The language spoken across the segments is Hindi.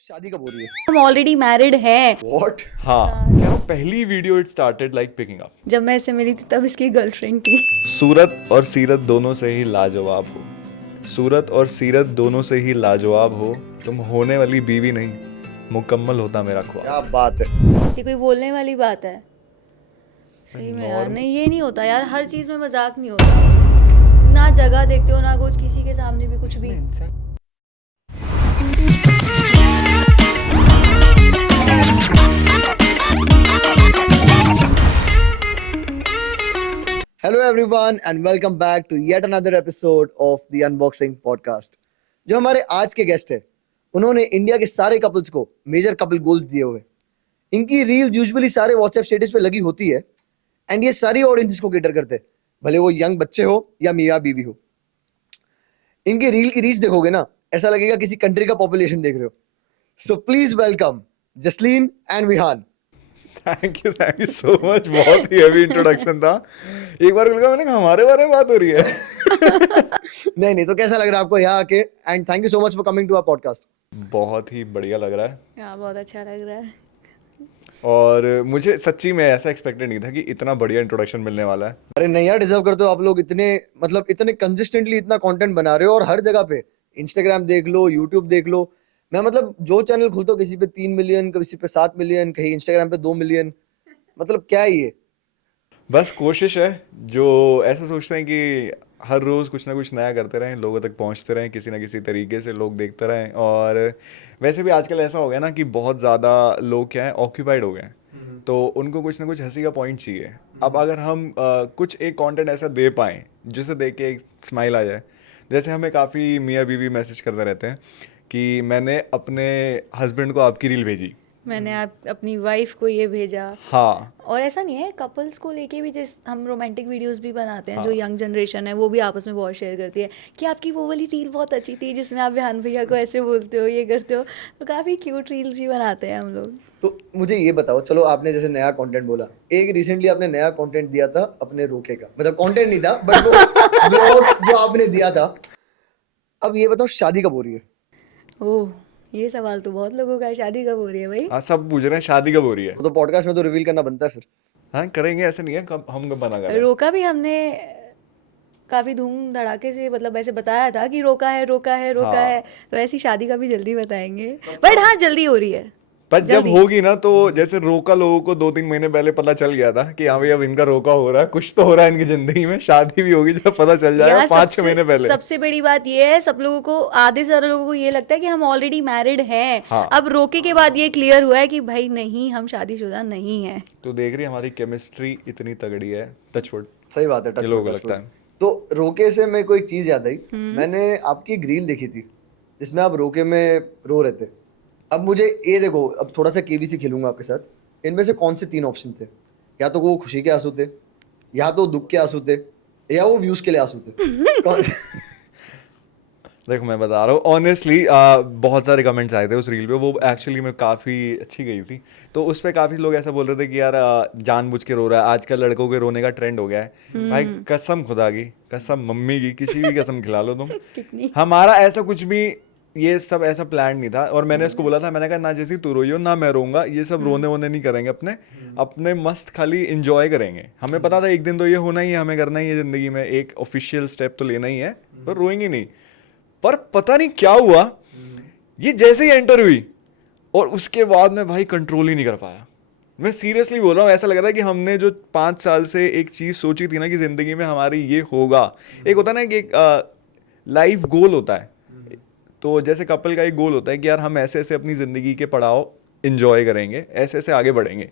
शादी कब हो रही है? हम ऑलरेडी मैरिड हैं। What? हाँ क्या वो पहली video it started like picking up. जब मैं इससे मिली थी तब इसकी गर्लफ्रेंड थी। सूरत और सीरत दोनों से ही लाजवाब हो, सूरत और सीरत दोनों से ही लाजवाब हो, तुम होने वाली बीवी नहीं मुकम्मल होता मेरा ख्वाब। क्या बात है। ये कोई बोलने वाली बात है? सही में यार, नहीं ये नहीं होता यार, हर चीज में मजाक नहीं होता। ना जगह देखते हो ना कुछ, किसी के सामने भी कुछ भी। Hello everyone and welcome back to yet another episode of the Unboxing Podcast। जो हमारे आज के गेस्ट है, उन्होंने इंडिया के सारे कपल्स को मेजर कपल गोल्स दिए हुए। इनकी रील्स यूजुअली सारे व्हाट्सएप स्टेटस पे लगी होती है एंड ये सारी ऑडियंसेस को कैटर करते हैं, भले वो यंग बच्चे हो या मियाँ बीवी हो। इनकी रील की रीच देखोगे ना, ऐसा लगेगा किसी कंट्री का पॉपुलेशन देख रहे हो। So please welcome Jasleen and Vihaan. Thank you so much. बहुत ही हेवी इंट्रोडक्शन था। एक बार लगा मैंने कहा हमारे बारे में बात हो रही है। नहीं तो कैसा लग रहा है आपको यहाँ आके? And thank you so much for coming to our podcast. बहुत ही बढ़िया लग रहा है यार बहुत अच्छा लग रहा है। और मुझे सच्ची में ऐसा एक्सपेक्टेड नहीं था कि इतना बढ़िया इंट्रोडक्शन मिलने वाला है। अरे नहीं यार, डिजर्व करते हो आप लोग। इतने कंसिस्टेंटली इतना कंटेंट बना रहे हो और हर जगह पे, इंस्टाग्राम देख लो, यूट्यूब देख लो। मैं जो चैनल खुलता हूँ किसी पे 3 मिलियन, किसी पे 7 मिलियन, कहीं इंस्टाग्राम पे 2 मिलियन। क्या है ये? बस कोशिश है, जो ऐसा सोचते हैं कि हर रोज़ कुछ ना कुछ नया करते रहें, लोगों तक पहुंचते रहें, किसी ना किसी तरीके से लोग देखते रहें। और वैसे भी आजकल ऐसा हो गया ना कि बहुत ज़्यादा लोग क्या है ऑक्यूपाइड हो गए हैं, तो उनको कुछ ना कुछ हंसी का पॉइंट चाहिए। अब अगर हम कुछ एक कंटेंट ऐसा दे पाएँ जिसे देख के एक स्माइल आ जाए। जैसे हमें काफ़ी मियाँ बीवी मैसेज करते रहते हैं कि मैंने अपने हस्बैंड को आपकी रील भेजी, मैंने अपनी वाइफ को ये भेजा। हाँ। और ऐसा नहीं है, कपल्स को लेके भी जैसे हम रोमांटिक वीडियोस भी बनाते हैं। हाँ। जो यंग जनरेशन है वो भी आपस में बहुत शेयर करती है कि आपकी वो वाली रील बहुत अच्छी थी जिसमें आप विहान भैया को ऐसे बोलते हो, ये करते हो। तो काफ़ी क्यूट रील्स भी बनाते हैं हम लोग। तो मुझे ये बताओ, चलो आपने जैसे नया कंटेंट बोला, एक रिसेंटली आपने नया कंटेंट दिया था अपने रोके का, कंटेंट नहीं था बट वो ब्लॉग जो आपने दिया था। अब ये बताओ शादी कब हो रही है? ओह, ये सवाल तो बहुत लोगों का है, शादी कब हो रही है भाई? हाँ सब पूछ रहे हैं शादी कब हो रही है। तो पॉडकास्ट में तो रिवील करना बनता है फिर। हाँ करेंगे, ऐसे नहीं है हम कब बना कर रोका भी हमने काफी धूम धड़ाके से, ऐसे बताया था कि रोका है। हाँ। है तो ऐसी शादी का भी जल्दी बताएंगे, बट हाँ जल्दी हो रही है। पर जब होगी ना, तो जैसे रोका लोगों को 2-3 महीने पहले पता चल गया था कि हाँ भाई अब इनका रोका हो रहा है, कुछ तो हो रहा है इनकी जिंदगी में। शादी भी होगी जब पता चल जाएगा 5-6 महीने पहले। सबसे बड़ी बात ये है, सब लोगों को, आधे से ज्यादा लोगों को ये लगता है कि हम ऑलरेडी मैरिड हैं। हाँ। अब रोके के बाद ये क्लियर हुआ है कि भाई नहीं, हम शादीशुदा नहीं है। तो देख रही है हमारी केमिस्ट्री इतनी तगड़ी है, टचवुड। सही बात है, ये लोगों को लगता है। तो रोके से मेरे को एक चीज याद आई। मैंने आपकी एक रील देखी थी जिसमें आप रोके में रो रहे थे। अब मुझे ये देखो, अब थोड़ा सा केबीसी खेलूंगा आपके साथ। इनमें से कौन से 3 ऑप्शन थे? या तो वो खुशी के आंसू थे, या तो दुख के आंसू थे, या वो व्यूज के लिए आंसू थे। कौन से? देखो मैं बता रहा हूँ ऑनेस्टली, बहुत सारे कमेंट्स आए थे उस रील पे। वो एक्चुअली में काफ़ी अच्छी गई थी। तो उस पर काफ़ी लोग ऐसा बोल रहे थे कि यार जानबूझ के रो रहा है, आजकल लड़कों के रोने का ट्रेंड हो गया है। भाई कसम खुदा की, कसम मम्मी की, किसी भी कसम खिला लो तुम। कितनी हमारा ऐसा कुछ भी, ये सब ऐसा प्लान नहीं था। और मैंने उसको बोला था, मैंने कहा ना जैसी तू रोई हो ना मैं रोऊंगा, ये सब रोने वोने नहीं करेंगे, अपने मस्त खाली इंजॉय करेंगे। हमें पता था एक दिन तो ये होना ही है, हमें करना ही है ज़िंदगी में, एक ऑफिशियल स्टेप तो लेना ही है, पर रोएंगे नहीं। पर पता नहीं क्या हुआ, ये जैसे ही एंटर हुई और उसके बाद मैं भाई कंट्रोल ही नहीं कर पाया। मैं सीरियसली बोल रहा हूँ, ऐसा लग रहा है कि हमने जो 5 साल से एक चीज़ सोची थी ना कि ज़िंदगी में हमारी ये होगा, एक होता है ना कि एक लाइफ गोल होता है। तो जैसे कपल का एक गोल होता है कि यार हम ऐसे ऐसे अपनी ज़िंदगी के पड़ाव इंजॉय करेंगे, ऐसे ऐसे आगे बढ़ेंगे।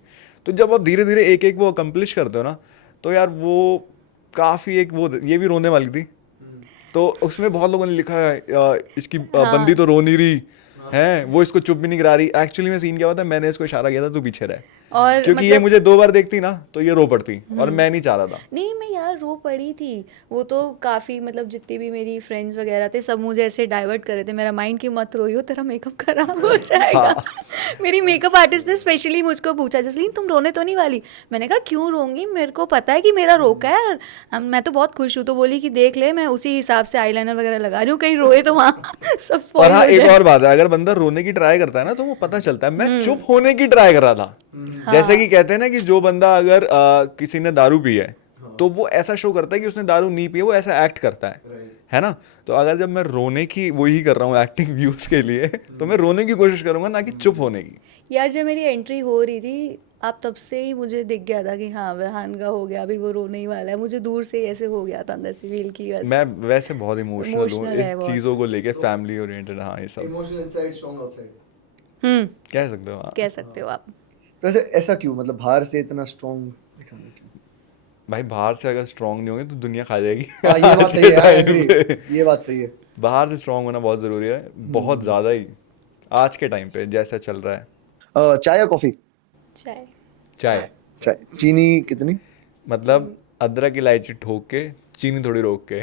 तो जब आप धीरे धीरे एक एक वो अकम्प्लिश करते हो ना, तो यार वो काफ़ी एक वो, ये भी रोने वाली थी। तो उसमें बहुत लोगों ने लिखा है इसकी बंदी तो रो नहीं रही है, वो इसको चुप भी नहीं करा रही। एक्चुअली में सीन क्या होता है, मैंने इसको इशारा किया था तू पीछे रह, और क्योंकि ये मुझे 2 बार देखती ना तो ये रो पड़ती और मैं नहीं चाह रहा था। नहीं, मैं यार रो पड़ी थी। वो तो काफ़ी जितनी भी मेरी फ्रेंड्स वगैरह थे सब मुझे ऐसे डाइवर्ट कर रहे थे, मेरा माइंड की मत रोइयो, तेरा मेकअप खराब हो जाएगा। मेरी मेकअप आर्टिस्ट ने स्पेशली मुझको पूछा, जसलीन तुम रोने तो नहीं वाली? मैंने कहा क्यों रोऊंगी, मेरे को पता है कि मेरा रोका है, मैं तो बहुत खुश हूँ। तो बोली कि देख ले, मैं उसी हिसाब से आईलाइनर वगैरह लगा रही हूँ, कहीं रोए तो वहाँ सब और हाँ, एक और बात है, अगर बंदा रोने की ट्राई करता है ना तो वो पता चलता है। मैं चुप होने की ट्राई कर रहा था। जैसे कि कहते हैं ना कि जो बंदा अगर किसी ने दारू पी है तो वो ऐसा शो करता है कि उसने दारू नहीं पी है, वो ऐसा एक्ट करता है ना। तो अगर जब मैं रोने की वही कर रहा हूँ एक्टिंग व्यूज के लिए तो मैं रोने की कोशिश करूंगा, ना कि चुप होने की। यार जब मेरी एंट्री हो रही थी आप तब से ही मुझे दिख गया था कि हाँ विहान का हो गया, अभी वो रोने ही वाला है। मुझे दूर से ही ऐसे हो गया था, अंदर से फील की बस। मैं वैसे बहुत इमोशनल हूँ Emotional है इस बहुत। चीज़ों को लेके, फैमिली ओरिएंटेड। हाँ ये सब इमोशनल इनसाइड, स्ट्रांग आउटसाइड। कह सकते हो। हाँ कह सकते हो आप। तो ऐसा क्यों, मतलब बाहर से इतना स्ट्रांग दिखाना क्यों? भाई बाहर से अगर स्ट्रांग नहीं होंगे तो दुनिया खा जाएगी। हाँ ये बात आज सही के है, आई time एग्री, पे ये बात सही है। बाहर से स्ट्रांग होना बहुत ज़रूरी है, बहुत ज़्यादा ही आज के टाइम पे जैसा चल रहा है। चाय या कॉफी? चाय। चाय। चाय। चीनी कितनी? मतलब अदरक इलायची ठोक के, चीनी थोड़ी रोक के।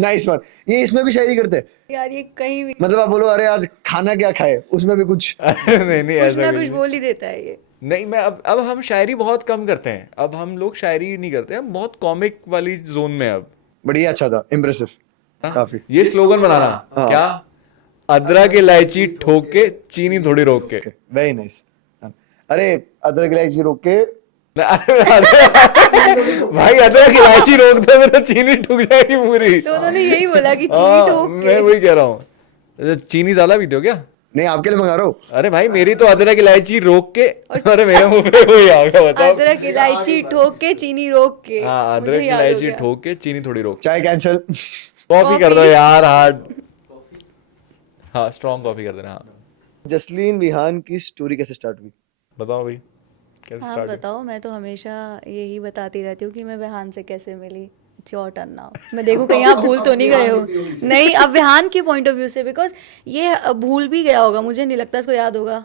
Nice one. ये इसमें भी शायरी करते हैं? यार ये कहीं भी मतलब आप बोलो अरे आज खाना क्या खाए, उसमें भी कुछ नहीं नहीं कुछ ऐसा ना कुछ कुछ नहीं। बोल ही देता है ये। नहीं मैं अब हम शायरी बहुत कम करते हैं। अब हम लोग शायरी नहीं करते, हम बहुत कॉमिक वाली जोन में अब। बढ़िया, अच्छा था, इम्प्रेसिव हाँ? काफी। ये स्लोगन बनाना हाँ। क्या, अदरक इलायची ठोक के, चीनी थोड़ी रोक के। Very nice. अरे अदरक इलायची रोक के। भाई अदरक इलायची रोक दो तो चीनी ठुक जाएगी पूरी। तो उन्होंने यही बोला कि चीनी हाँ, ठोक मैं के। वही कह रहा हूँ। चीनी ज्यादा पीते हो क्या? नहीं आपके लिए मंगा रहा हूँ। अरे भाई मेरी तो अदरक इलायची रोक के, अरे मेरे मुंह पे वही आ गया, बताओ। अदरक इलायची ठोक के चीनी रोक के। हाँ मुझे अदरक याद हो इलायची गया। ठोक के, चीनी थोड़ी रोक। चाय कैंसिल। कॉफी कर दो कॉफी। यार हार्ड। हाँ स्ट्रॉन्ग कॉफी कर देना। हाँ जसलीन विहान की स्टोरी कैसे स्टार्ट हुई? बताओ भाई कैसे हाँ स्टार्ट। बताओ, मैं तो हमेशा यही बताती रहती हूँ कि मैं विहान से कैसे मिली। It's your turn now. मैं देखूँ कहीं आप भूल तो नहीं गए हो। नहीं, अब विहान की पॉइंट ऑफ व्यू से, बिकॉज ये भूल भी गया होगा, मुझे नहीं लगता इसको याद होगा।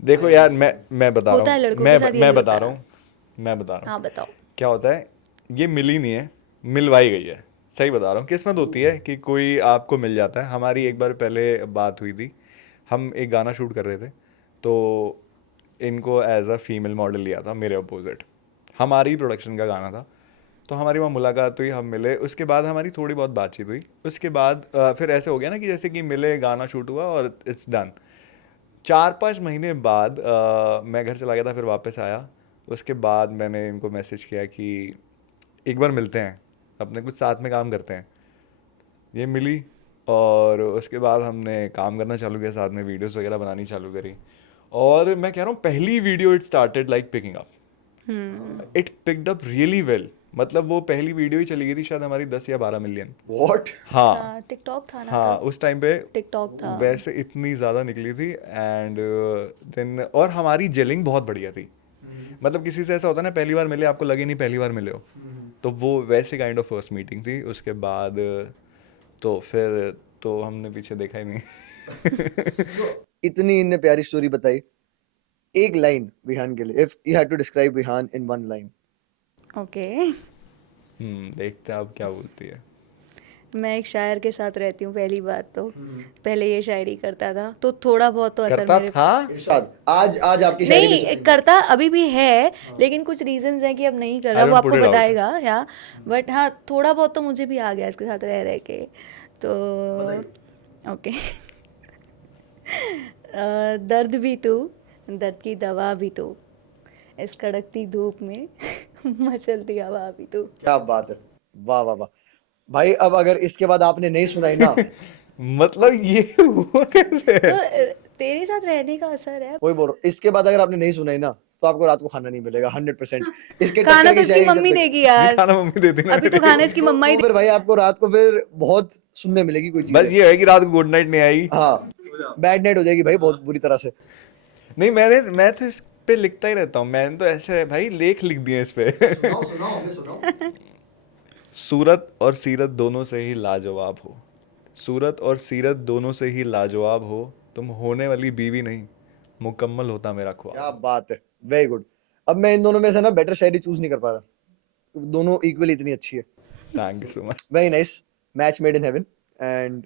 देखो यार मैं बता होता रहा है हूँ, लड़कों के साथ, यही मैं होता बता है। रहा हूँ, मैं बता रहा हूँ हाँ बताओ। क्या होता है। ये मिली नहीं है, मिलवाई गई है। सही बता रहा हूँ। किस्मत होती है कि कोई आपको मिल जाता है। हमारी एक बार पहले बात हुई थी, हम एक गाना शूट कर रहे थे तो इनको एज अ फीमेल मॉडल लिया था मेरे अपोजिट। हमारी प्रोडक्शन का गाना था तो हमारी वहाँ मुलाकात हुई, हम मिले। उसके बाद हमारी थोड़ी बहुत बातचीत हुई। उसके बाद फिर ऐसे हो गया ना कि जैसे कि मिले, गाना शूट हुआ और इट्स डन। 4-5 महीने बाद मैं घर चला गया था, फिर वापस आया। उसके बाद मैंने इनको मैसेज किया कि एक बार मिलते हैं, अपने कुछ साथ में काम करते हैं। ये मिली और उसके बाद हमने काम करना चालू किया, साथ में वीडियोस वगैरह बनानी चालू करी। और मैं कह रहा हूँ पहली video it started like picking up. It picked up really well. मतलब वो पहली वीडियो ही चली गई थी शायद हमारी 10 या 12 मिलियन। व्हाट? हाँ टिकटॉक था ना हाँ तब? उस टाइम पे टिकटॉक था। वैसे इतनी ज़्यादा निकली थी। एंड देन और हमारी जेलिंग बहुत बढ़िया थी। मतलब किसी से ऐसा होता है ना, पहली बार मिले आपको लगे नहीं पहली बार मिले हो, तो वो वैसे काइंड ऑफ फर्स्ट मीटिंग थी। उसके बाद तो फिर तो हमने पीछे देखा ही नहीं। इतनी इनने प्यारी स्टोरी बताई, एक लाइन विहान के लिए, if you had to describe Vihaan in one line. Okay. देखते हैं अब क्या बोलती है। मैं एक शायर के साथ रहती हूँ, पहली बात तो। पहले ये शायरी करता था तो थोड़ा बहुत तो असर करता मेरे था। इरशाद, आज आपकी शायरी नहीं कैसे? करता अभी भी है, लेकिन कुछ रीजंस हैं कि अब नहीं कर रहा, I वो don't आपको put it out. बताएगा या। बट हाँ थोड़ा बहुत तो मुझे भी आ गया इसके साथ रह रह के तो। ओके। दर्द भी तू, दर्द की दवा भी तू, इस कड़कती धूप में मचलती हवा भी तू। क्या बात है, वाह वाह वाह। भाई अब अगर इसके बाद आपने नहीं सुनाई ना, मतलब ये हुआ कैसे? तो तेरे साथ रहने का असर है। वही बोल रहा हूँ, इसके बाद अगर आपने नहीं सुनाई ना तो आपको रात को खाना नहीं मिलेगा 100%। इसके खाना टक्कर तो की इसकी शायरी जब मम्मी तक- देगी यार। खाना मम्मी देती ना अभी तो खाना इसकी मम्मा ही तो फिर भाई आपको रात को फिर बहुत सुनने मिलेगी कोई बस चीज। ये है कि रात को गुड नाइट नहीं आई। हाँ, बैड नाइट हो जाएगी भाई बहुत बुरी तरह से। नहीं मैं तो इस पे लिखता ही रहता हूँ। मैंने तो ऐसे भाई लेख लिख दिए इस पे। सूरत और सीरत दोनों से ही लाजवाब हो, सूरत और सीरत दोनों से ही लाजवाब हो, तुम होने वाली बीवी नहीं, मुकम्मल होता मेरा ख्वाब। क्या बात है, वेरी गुड। अब मैं इन दोनों में से ना बेटर शायरी चूज नहीं कर पा रहा, दोनों इक्वली इतनी अच्छी है। Thank you so much. Very nice, match made in heaven. And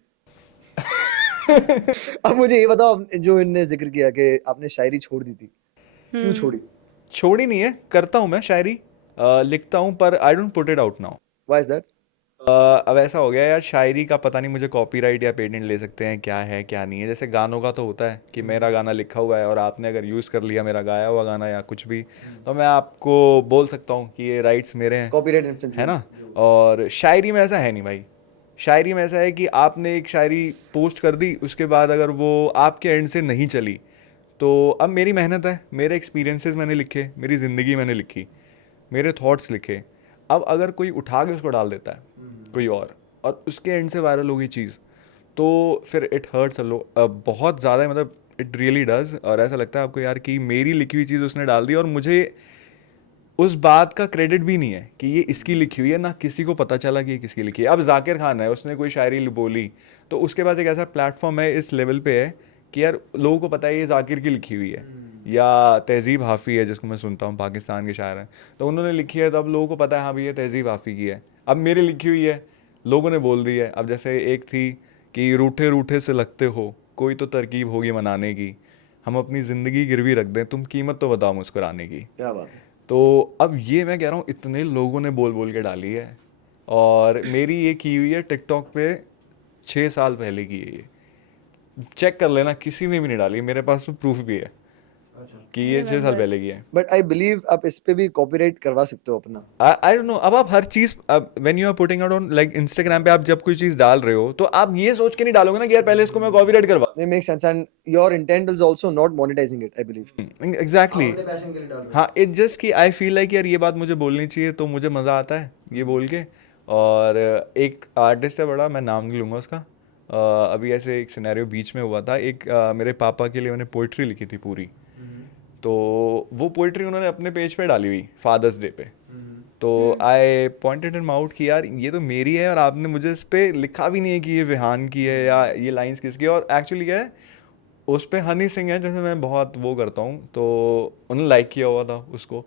अब मुझे ये बताओ, जो इनने जिक्र किया कि आपने शायरी छोड़ दी थी, क्यों छोड़ी? छोड़ी नहीं है, करता हूँ मैं शायरी, लिखता हूँ, पर I don't put it out now. Why is that? अब ऐसा हो गया यार, शायरी का पता नहीं मुझे कॉपीराइट या पेटेंट ले सकते हैं क्या है क्या नहीं है। जैसे गानों का तो होता है कि मेरा गाना लिखा हुआ है और आपने अगर यूज़ कर लिया मेरा गाया हुआ गाना या कुछ भी, तो मैं आपको बोल सकता हूँ कि ये राइट्स मेरे हैं, कॉपीराइट है इन्फ्रिंजमेंट ना। और शायरी में ऐसा है नहीं भाई। शायरी में ऐसा है कि आपने एक शायरी पोस्ट कर दी, उसके बाद अगर वो आपके एंड से नहीं चली, तो अब मेरी मेहनत है, मेरे एक्सपीरियंसेस मैंने लिखे, मेरी ज़िंदगी मैंने लिखी, मेरे थॉट्स लिखे। अब अगर कोई उठा के उसको डाल देता है कोई और उसके एंड से वायरल होगी चीज़, तो फिर इट हर्ट्स बहुत ज़्यादा, मतलब इट रियली डज। और ऐसा लगता है आपको यार कि मेरी लिखी हुई चीज़ उसने डाल दी और मुझे उस बात का क्रेडिट भी नहीं है कि ये इसकी लिखी हुई है, ना किसी को पता चला कि ये किसकी लिखी है। अब जाकिर खान है, उसने कोई शायरी बोली तो उसके पास एक ऐसा प्लेटफॉर्म है, इस लेवल पे है कि यार लोगों को पता है ये जाकिर की लिखी हुई है। या तहजीब हाफ़ी है जिसको मैं सुनता हूँ, पाकिस्तान के शायर हैं, तो उन्होंने लिखी है, तो अब लोगों को पता है हाँ भाई ये तहजीब हाफ़ी की है। अब मेरी लिखी हुई है, लोगों ने बोल दी है। अब जैसे एक थी कि रूठे रूठे से लगते हो, कोई तो तरकीब होगी मनाने की, हम अपनी ज़िंदगी गिरवी रख दें, तुम कीमत तो बताओ मुस्कुराने की। क्या बात है। तो अब ये मैं कह रहा हूँ इतने लोगों ने बोल बोल के डाली है, और मेरी ये की हुई है टिकटॉक पे 6 साल पहले की है ये। चेक कर लेना, किसी में भी नहीं डाली, मेरे पास तो प्रूफ भी है कि ये 6 साल पहले की है। बट आई बिलीव आप इस पे भी कॉपीराइट करवा सकते हो अपना। आई डोंट नो, अब आप हर चीज, when you are putting out on like Instagram पे, आप जब कोई चीज डाल रहे हो तो आप ये सोच के नहीं डालोगे ना कि यार पहले इसको मैं कॉपीराइट करवा। They make sense and your intent is also not monetizing it, I believe. Exactly. अपने पैशन के लिए डाल रहे हो। हाँ, इट जस्ट कि आई फील लाइक यार ये बात मुझे बोलनी चाहिए, तो मुझे मज़ा आता है ये बोल के। और एक आर्टिस्ट है बड़ा, मैं नाम नहीं लूँगा उसका, अभी ऐसे एक सिनेरियो बीच में हुआ था, एक मेरे पापा के लिए मैंने पोइट्री लिखी थी पूरी, तो वो पोइट्री उन्होंने अपने पेज पे डाली हुई फादर्स डे पे। तो आई पॉइंटेड हिम आउट कि यार ये तो मेरी है और आपने मुझे इस पे लिखा भी नहीं है कि ये विहान की है या ये लाइंस किसकी है। और एक्चुअली क्या है, उस पे हनी सिंह है जैसे मैं बहुत वो करता हूँ, तो उन्होंने लाइक किया हुआ था उसको।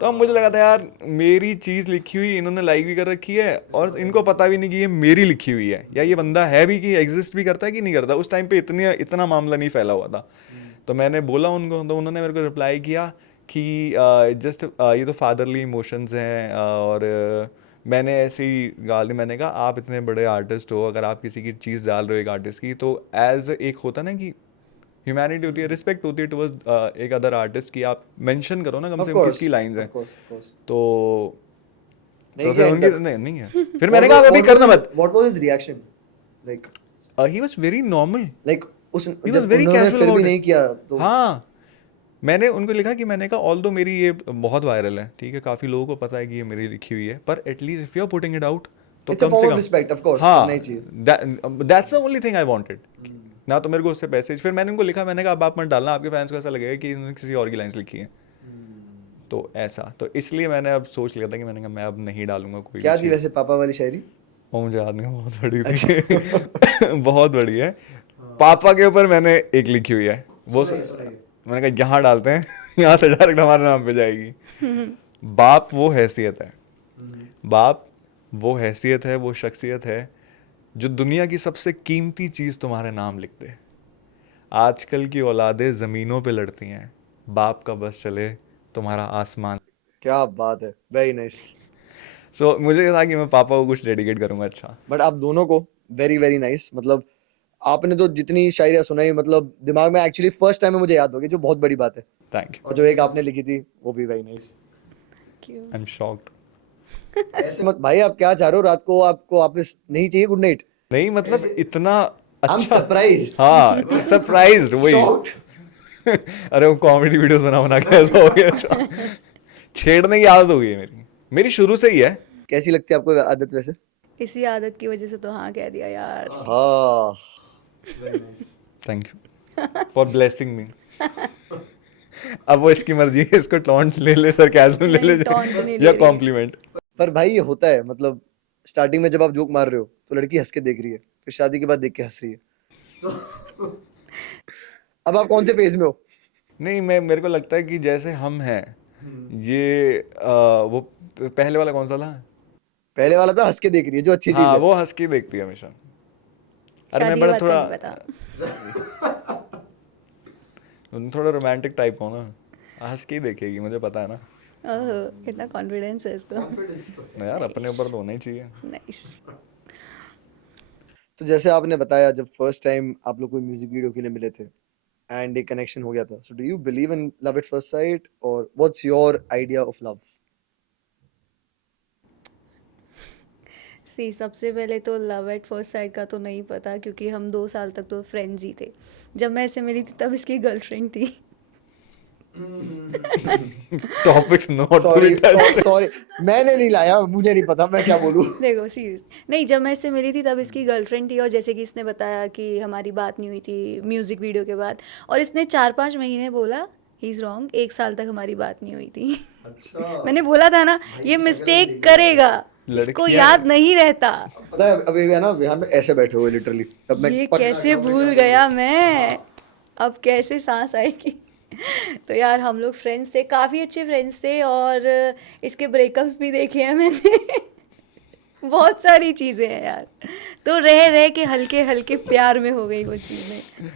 तो अब मुझे लगा था यार मेरी चीज़ लिखी हुई इन्होंने लाइक भी कर रखी है, और इनको पता भी नहीं कि ये मेरी लिखी हुई है, या ये बंदा है भी कि एग्जिस्ट भी करता है कि नहीं करता। उस टाइम पे इतना मामला नहीं फैला हुआ था। तो मैंने बोला उनको, तो उन्होंने मेरे को रिप्लाई किया कि जस्ट ये तो फादरली इमोशंस हैं, और मैंने ऐसी गाल दी। मैंने कहा आप इतने बड़े आर्टिस्ट हो, अगर आप किसी की चीज़ डाल रहे हो एक आर्टिस्ट की, तो एज एक होता ना कि ह्यूमैनिटी होती है, रिस्पेक्ट होती है टुवर्ड्स एक अदर आर्टिस्ट की, आप मेंशन करो ना कम Of से कम course, किसकी लाइंस हैं। of course, of course. तो नहीं फिर किया उनकी इन तक। नहीं है, फिर मैंने कहा अभी करना मत। What was his reaction? Like, he was very normal, like उस he was जब very उन्होंने casual फिर about भी it. नहीं किया तो हाँ, मैंने उनको लिखा कि मैंने कहा ऑल दो मेरी ये बहुत वायरल है, ठीक है, काफ़ी लोगों को पता है कि ये मेरी लिखी हुई है, पर at least if you are putting it out तो It's a कम form से of come respect, of course, हाँ, करना ही चाहिए। That's the only thing I wanted. ना तो मेरे को उससे पैसे, फिर मैंने उनको लिखा, मैंने कहा अब आप मत डालना, आपके फैंस को ऐसा लगेगा कि इन्होंने किसी और की लाइन्स लिखी हैं। तो ऐसा, तो इसलिए मैंने अब सोच लिया था कि मैंने कहा मैं अब नहीं डालूंगा कोई क्या भी थी चीज़। वैसे पापा वाली शायरी? वो मुझे याद नहीं, बहुत बड़ी थी बहुत बड़ी है। पापा के ऊपर मैंने एक लिखी हुई है, वो मैंने कहा यहाँ डालते हैं यहाँ से डायरेक्ट हमारे नाम पे जाएगी। बाप वो हैसियत है, बाप वो हैसियत है, वो शख्सियत है जो दुनिया की सबसे कीमती चीज़ तुम्हारे नाम लिख दे। आजकल की औलादें ज़मीनों पे लड़ती हैं, बाप का बस चले तुम्हारा आसमान। क्या बात है, वेरी नाइस। सो मुझे था कि मैं पापा को कुछ डेडिकेट करूँगा। अच्छा, बट आप दोनों को वेरी वेरी नाइस। मतलब आपने तो जितनी शायरियाँ सुनाई, मतलब दिमाग में एक्चुअली फर्स्ट टाइम में मुझे याद हो गई, जो बहुत बड़ी बात है। थैंक यू, और जो एक आपने लिखी थी वो भी वेरी नाइस। क्यों? I am shocked. ऐसे मत भाई, आप क्या चाह रहे हो, रात को आपको वापस नहीं चाहिए गुड नाइट? नहीं मतलब इतना आई एम अच्छा, सरप्राइज्ड। हाँ सरप्राइज्ड, वही अरे वो कॉमेडी वीडियोस बना के ऐसा हो गया छेड़ने की आदत हो गई है मेरी शुरू से ही है। कैसी लगती है आपको आदत वैसे? इसी आदत की वजह से तो हाँ कह दिया यार। हाँ, thank you for blessing me. अब वो इसकी मर्जी है, इसको टॉन्ट ले ले, सरकाज़म ले ले, नहीं, taunt नहीं ले या रही। कॉम्प्लीमेंट। पर भाई ये होता है, मतलब स्टार्टिंग में जब आप जोक मार रहे हो तो लड़की हंस के देख रही है, फिर शादी के बाद देख के हंस रही है। अब आप कौन से फेज में हो? नहीं, मेरे को लगता है कि जैसे हम हैं, ये वो पहले वाला कौन सा था? पहले वाला था हंस के देख रही है, जो अच्छी चीज हाँ, है। वो हंस के देखती है हमेशा। अरे मैं शादी के बड़ा बाद का थोड़ा नहीं पता। थोड़ा रोमांटिक टाइप हो ना, हंस के ही देखेगी, मुझे पता है ना। ओह, कितना कॉन्फिडेंस है इसको। ना यार, अपने ऊपर तो होना ही चाहिए। नाइस। तो जैसे आपने बताया जब फर्स्ट टाइम आप लोग कोई म्यूजिक वीडियो के लिए मिले थे एंड एक कनेक्शन हो गया था, so do you believe in love at first sight और what's your idea of love? See सबसे पहले तो लव एट फर्स्ट साइट का तो नहीं पता, क्योंकि हम 2 साल तक तो फ्रेंड्स ही थे। जब मैं इससे मिली थी तब इसकी गर्लफ्रेंड थी। टॉपिक्स नॉट सॉरी सॉरी, मैंने नहीं लाया, मुझे नहीं पता मैं क्या बोलूं। देखो सीरियस नहीं, जब मैं इससे मिली थी तब इसकी गर्लफ्रेंड थी, और जैसे कि इसने बताया कि हमारी बात नहीं हुई थी म्यूज़िक वीडियो के बाद, और इसने 4-5 महीने बोला ही इज़ रॉन्ग, 1 साल तक हमारी बात नहीं हुई थी। अच्छा, मैंने बोला था ना ये मिस्टेक करेगा, इसको लड़कियां- याद नहीं रहता। पता है अभी है ना बिहार में ऐसे बैठे हुए लिटरली, अब मैं ये पकड़ा कैसे गया, मैं भूल क्या गया मैं, अब कैसे सांस आएगी। तो यार हम लोग फ्रेंड्स थे, काफ़ी अच्छे फ्रेंड्स थे, और इसके ब्रेकअप्स भी देखे हैं मैंने। बहुत सारी चीज़ें हैं यार, तो रह रह के हल्के हल्के प्यार में हो गई वो चीज़ें।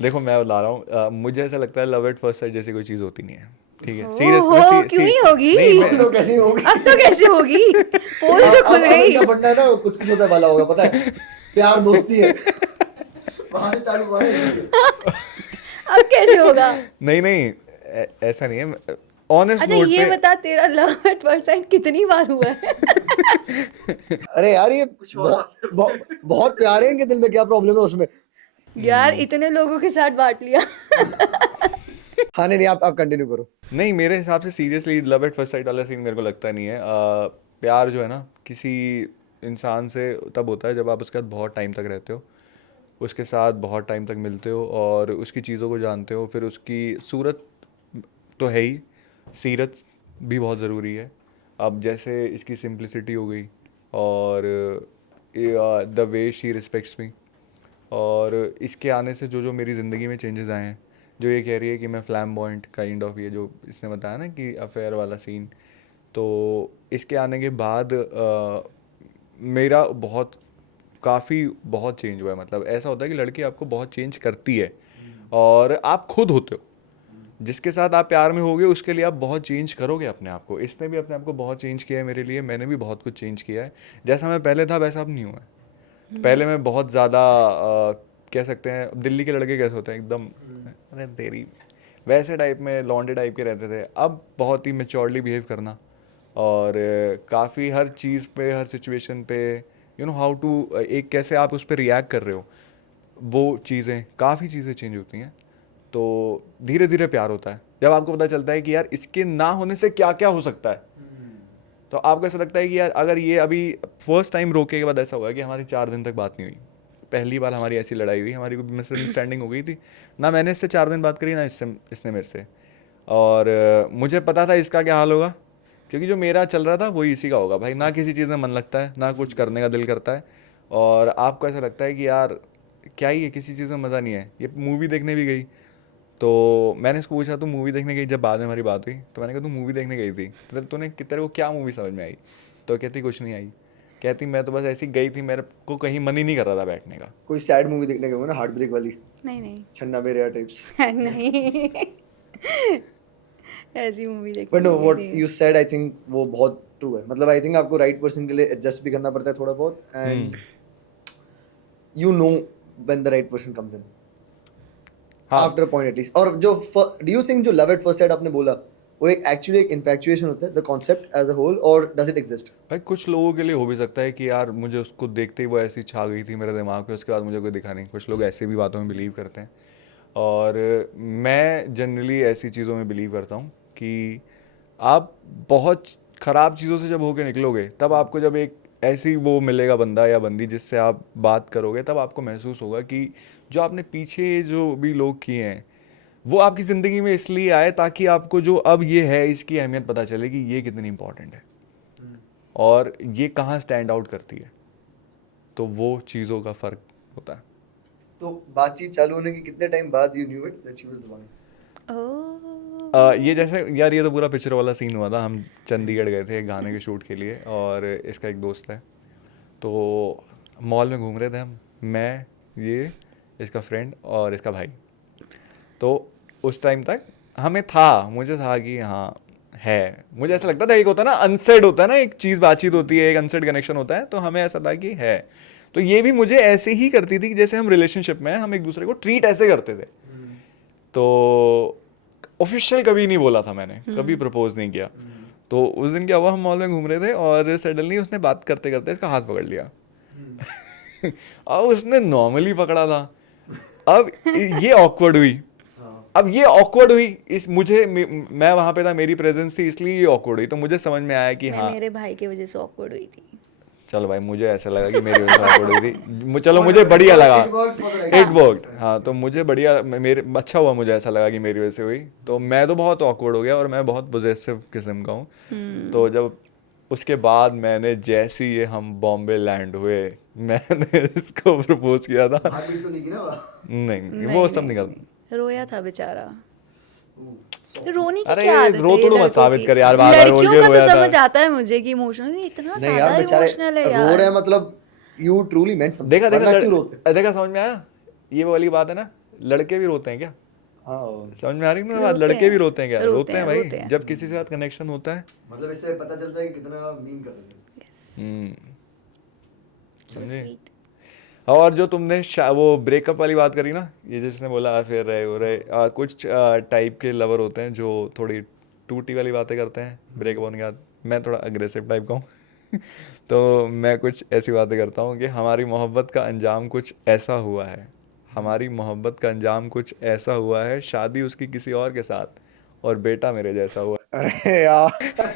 देखो मैं बता रहा हूँ, मुझे ऐसा लगता है लव एट फर्स्ट साइट जैसी कोई चीज़ होती नहीं है, ठीक है? ओहो, सीरियसली क्यों ही होगी? नहीं अब तो कैसी होगी? अब तो कैसे होगी, पोल जो खुल अब गई। इनका बनना है ना कुछ कुछ होता वाला होगा, पता है प्यार दोस्ती है, वहां से चालू हुआ है। अब कैसे होगा? नहीं नहीं ऐसा नहीं है, ऑनेस्ट अच्छा नोट ये पे। बता, तेरा लव एट फर्स्ट साइट कितनी बार हुआ है? अरे यार ये बहुत प्यारे हैं, इनके दिल में क्या प्रॉब्लम है उसमें? यार इतने लोगों के साथ बांट लिया। हाँ नहीं आप कंटिन्यू करो। नहीं, मेरे हिसाब से seriously love at first site वाला सीन मेरे को लगता नहीं है। प्यार जो है ना किसी इंसान से तब होता है जब आप उसके साथ बहुत टाइम तक रहते हो, उसके साथ बहुत टाइम तक मिलते हो और उसकी चीज़ों को जानते हो, फिर उसकी सूरत तो है ही, सीरत भी बहुत ज़रूरी है। अब जैसे इसकी सिंप्लिसिटी हो गई और द वे शी रिस्पेक्ट्स मी, और इसके आने से जो जो मेरी ज़िंदगी में चेंजेस आए हैं, जो ये कह रही है कि मैं फ्लैम्बॉयंट काइंड ऑफ, ये जो इसने बताया ना कि अफेयर वाला सीन, तो इसके आने के बाद मेरा बहुत चेंज हुआ है। मतलब ऐसा होता है कि लड़की आपको बहुत चेंज करती है और आप खुद होते हो, जिसके साथ आप प्यार में होगे उसके लिए आप बहुत चेंज करोगे अपने आप को। इसने भी अपने आप को बहुत चेंज किया है मेरे लिए, मैंने भी बहुत कुछ चेंज किया है। जैसा मैं पहले था वैसा अब नहीं हुआ है। पहले मैं बहुत ज़्यादा कह सकते हैं, दिल्ली के लड़के कैसे होते हैं एकदम, अरे तेरी वैसे टाइप में लॉन्डे टाइप के रहते थे। अब बहुत ही मेच्योरली बिहेव करना और काफ़ी हर चीज़ पे, हर सिचुएशन पे यू नो हाउ टू, एक कैसे आप उस पर रिएक्ट कर रहे हो, वो चीज़ें, काफ़ी चीज़ें चेंज होती हैं। तो धीरे धीरे प्यार होता है जब आपको पता चलता है कि यार इसके ना होने से क्या क्या हो सकता है। तो आपको ऐसा लगता है कि यार अगर ये अभी फर्स्ट टाइम रोके के बाद ऐसा हुआ कि हमारी 4 दिन तक बात नहीं हुई, पहली बार हमारी ऐसी लड़ाई हुई, हमारी कोई मिसअंडरस्टैंडिंग हो गई थी, ना मैंने इससे 4 दिन बात करी ना इसने मेरे से, और मुझे पता था इसका क्या हाल होगा, क्योंकि जो मेरा चल रहा था वही इसी का होगा भाई। ना किसी चीज़ में मन लगता है, ना कुछ करने का दिल करता है, और आपको ऐसा लगता है कि यार क्या ही है, किसी चीज़ में मज़ा नहीं है। ये मूवी देखने भी गई तो मैंने इसको पूछा तू मूवी देखने गई, जब बाद में हमारी बात हुई तो मैंने कहा तू मूवी देखने गई थी तो तेरे को क्या मूवी समझ में आई? तो कहती कुछ नहीं आई, कहती मैं तो बस ऐसी गई थी, मेरे को कहीं मन ही नहीं कर रहा था बैठने का। कोई सैड मूवी देखने गए हो ना, हार्ट ब्रेक वाली, नहीं छन्ना मेरेया टाइप्स? नहीं, ऐसी मूवी देखने बट नो, गई व्हाट थी। यू सेड आई थिंक वो बहुत ट्रू है। मतलब आई थिंक आपको राइट पर्सन के लिए एडजस्ट भी करना पड़ता है थोड़ा बहुत, and you know when the right person comes in after a point at least. और जो डू यू थिंक जो लव एट फर्स्ट साइट आपने बोला वो एक एक्चुअली एक इन्फैक्चुएशन होता है, the concept as a whole, और डज इट एग्जिस्ट? भाई कुछ लोगों के लिए हो भी सकता है कि यार मुझे उसको देखते ही वो ऐसी छा गई थी मेरे दिमाग पे, उसके बाद मुझे कोई दिखा नहीं। कुछ लोग ऐसे भी बातों में बिलीव करते हैं, और मैं जनरली ऐसी चीज़ों में बिलीव करता हूँ कि आप बहुत ख़राब चीज़ों से जब होके निकलोगे, तब आपको जब एक ऐसी वो मिलेगा बंदा या बंदी जिससे आप बात करोगे, तब आपको महसूस होगा कि जो आपने पीछे जो भी लोग किए हैं वो आपकी ज़िंदगी में इसलिए आए ताकि आपको जो अब ये है इसकी अहमियत पता चले कि ये कितनी इंपॉर्टेंट है और ये कहाँ स्टैंड आउट करती है। तो वो चीज़ों का फ़र्क होता है। तो बातचीत चालू होने के कितने टाइम बाद you knew it that she was the one? Oh, ये जैसे यार ये तो पूरा पिक्चर वाला सीन हुआ था। हम चंडीगढ़ गए थे एक गाने के शूट के लिए, और इसका एक दोस्त है, तो मॉल में घूम रहे थे हम, मैं, ये, इसका फ्रेंड और इसका भाई। तो उस टाइम तक मुझे था कि हाँ है, मुझे ऐसा लगता था, एक होता है ना अनसेड, होता है ना एक चीज़, बातचीत होती है, एक अनसेड कनेक्शन होता है, तो हमें ऐसा था कि है। तो ये भी मुझे ऐसे ही करती थी कि जैसे हम रिलेशनशिप में हैं, हम एक दूसरे को ट्रीट ऐसे करते थे। तो ऑफिशियल कभी नहीं बोला था मैंने, कभी प्रपोज नहीं किया। तो उस दिन क्या हुआ, हम मॉल में घूम रहे थे और सडनली उसने बात करते करते इसका हाथ पकड़ लिया। अब उसने नॉर्मली पकड़ा था, अब ये ऑकवर्ड हुई। अब ये ऑकवर्ड हुई, इस मुझे मैं वहां पे था, मेरी प्रेजेंस थी, इसलिए ये ऑकवर्ड हुई। तो मुझे समझ में आया कि मैं हाँ, मेरे भाई की वजह से ऑकवर्ड हुई थी। चलो भाई, मुझे ऐसा लगा कि मेरी वजह से ऑकवर्ड हुई थी। चलो मुझे बढ़िया लगा, इट वर्कड। हाँ, तो मुझे बढ़िया, मेरे अच्छा हुआ, मुझे ऐसा लगा कि मेरी वजह से हुई। तो मैं तो बहुत ऑकवर्ड हो गया और मैं बहुत पॉजेसिव किस्म का हूँ। तो जब उसके बाद मैंने जैसे ही हम बॉम्बे लैंड हुए, मैंने इसको प्रपोज किया था। नहीं, वो सब नहीं करता। रोया था बेचारा। रोने की अरे क्या आदत रो है तो ये मत लड़कों साबित की? कर यार, बार-बार बोल लड़कियों के का रोया तो था। समझ आता है मुझे कि इमोशनल, इतना नहीं यार, ज्यादा बेचारे इमोशनल है रो रहे यार। हैं, मतलब यू ट्रूली मेंट समथिंग। देखा देखा क्यों रोते? देखा, समझ में आया? ये वाली बात है ना, लड़के भी रोते हैं क्या? हाँ, समझ में आ रही है ना बात? रोते लड़के भी हैं, रोते हैं क्या? रोते रोते हैं हैं, भाई, रोते हैं। जब किसी के साथ कनेक्शन होता है। मतलब इससे पता चलता है कि कितना मीन कर रहे हैं। हम्म, So समझे? sweet. और जो तुमने वो ब्रेकअप वाली बात करी ना, ये जिसने बोला फिर रहे हो रहे, कुछ टाइप के लवर होते हैं जो थोड़ी टूटी वाली बातें करते हैं ब्रेकअप होने के बाद। मैं थोड़ा अग्रेसिव टाइप का हूँ। तो मैं कुछ ऐसी बातें करता हूँ कि हमारी मोहब्बत का अंजाम कुछ ऐसा हुआ है, हमारी मोहब्बत का अंजाम कुछ ऐसा हुआ है, शादी उसकी किसी और के साथ और बेटा मेरे जैसा हुआ अरे यार, है।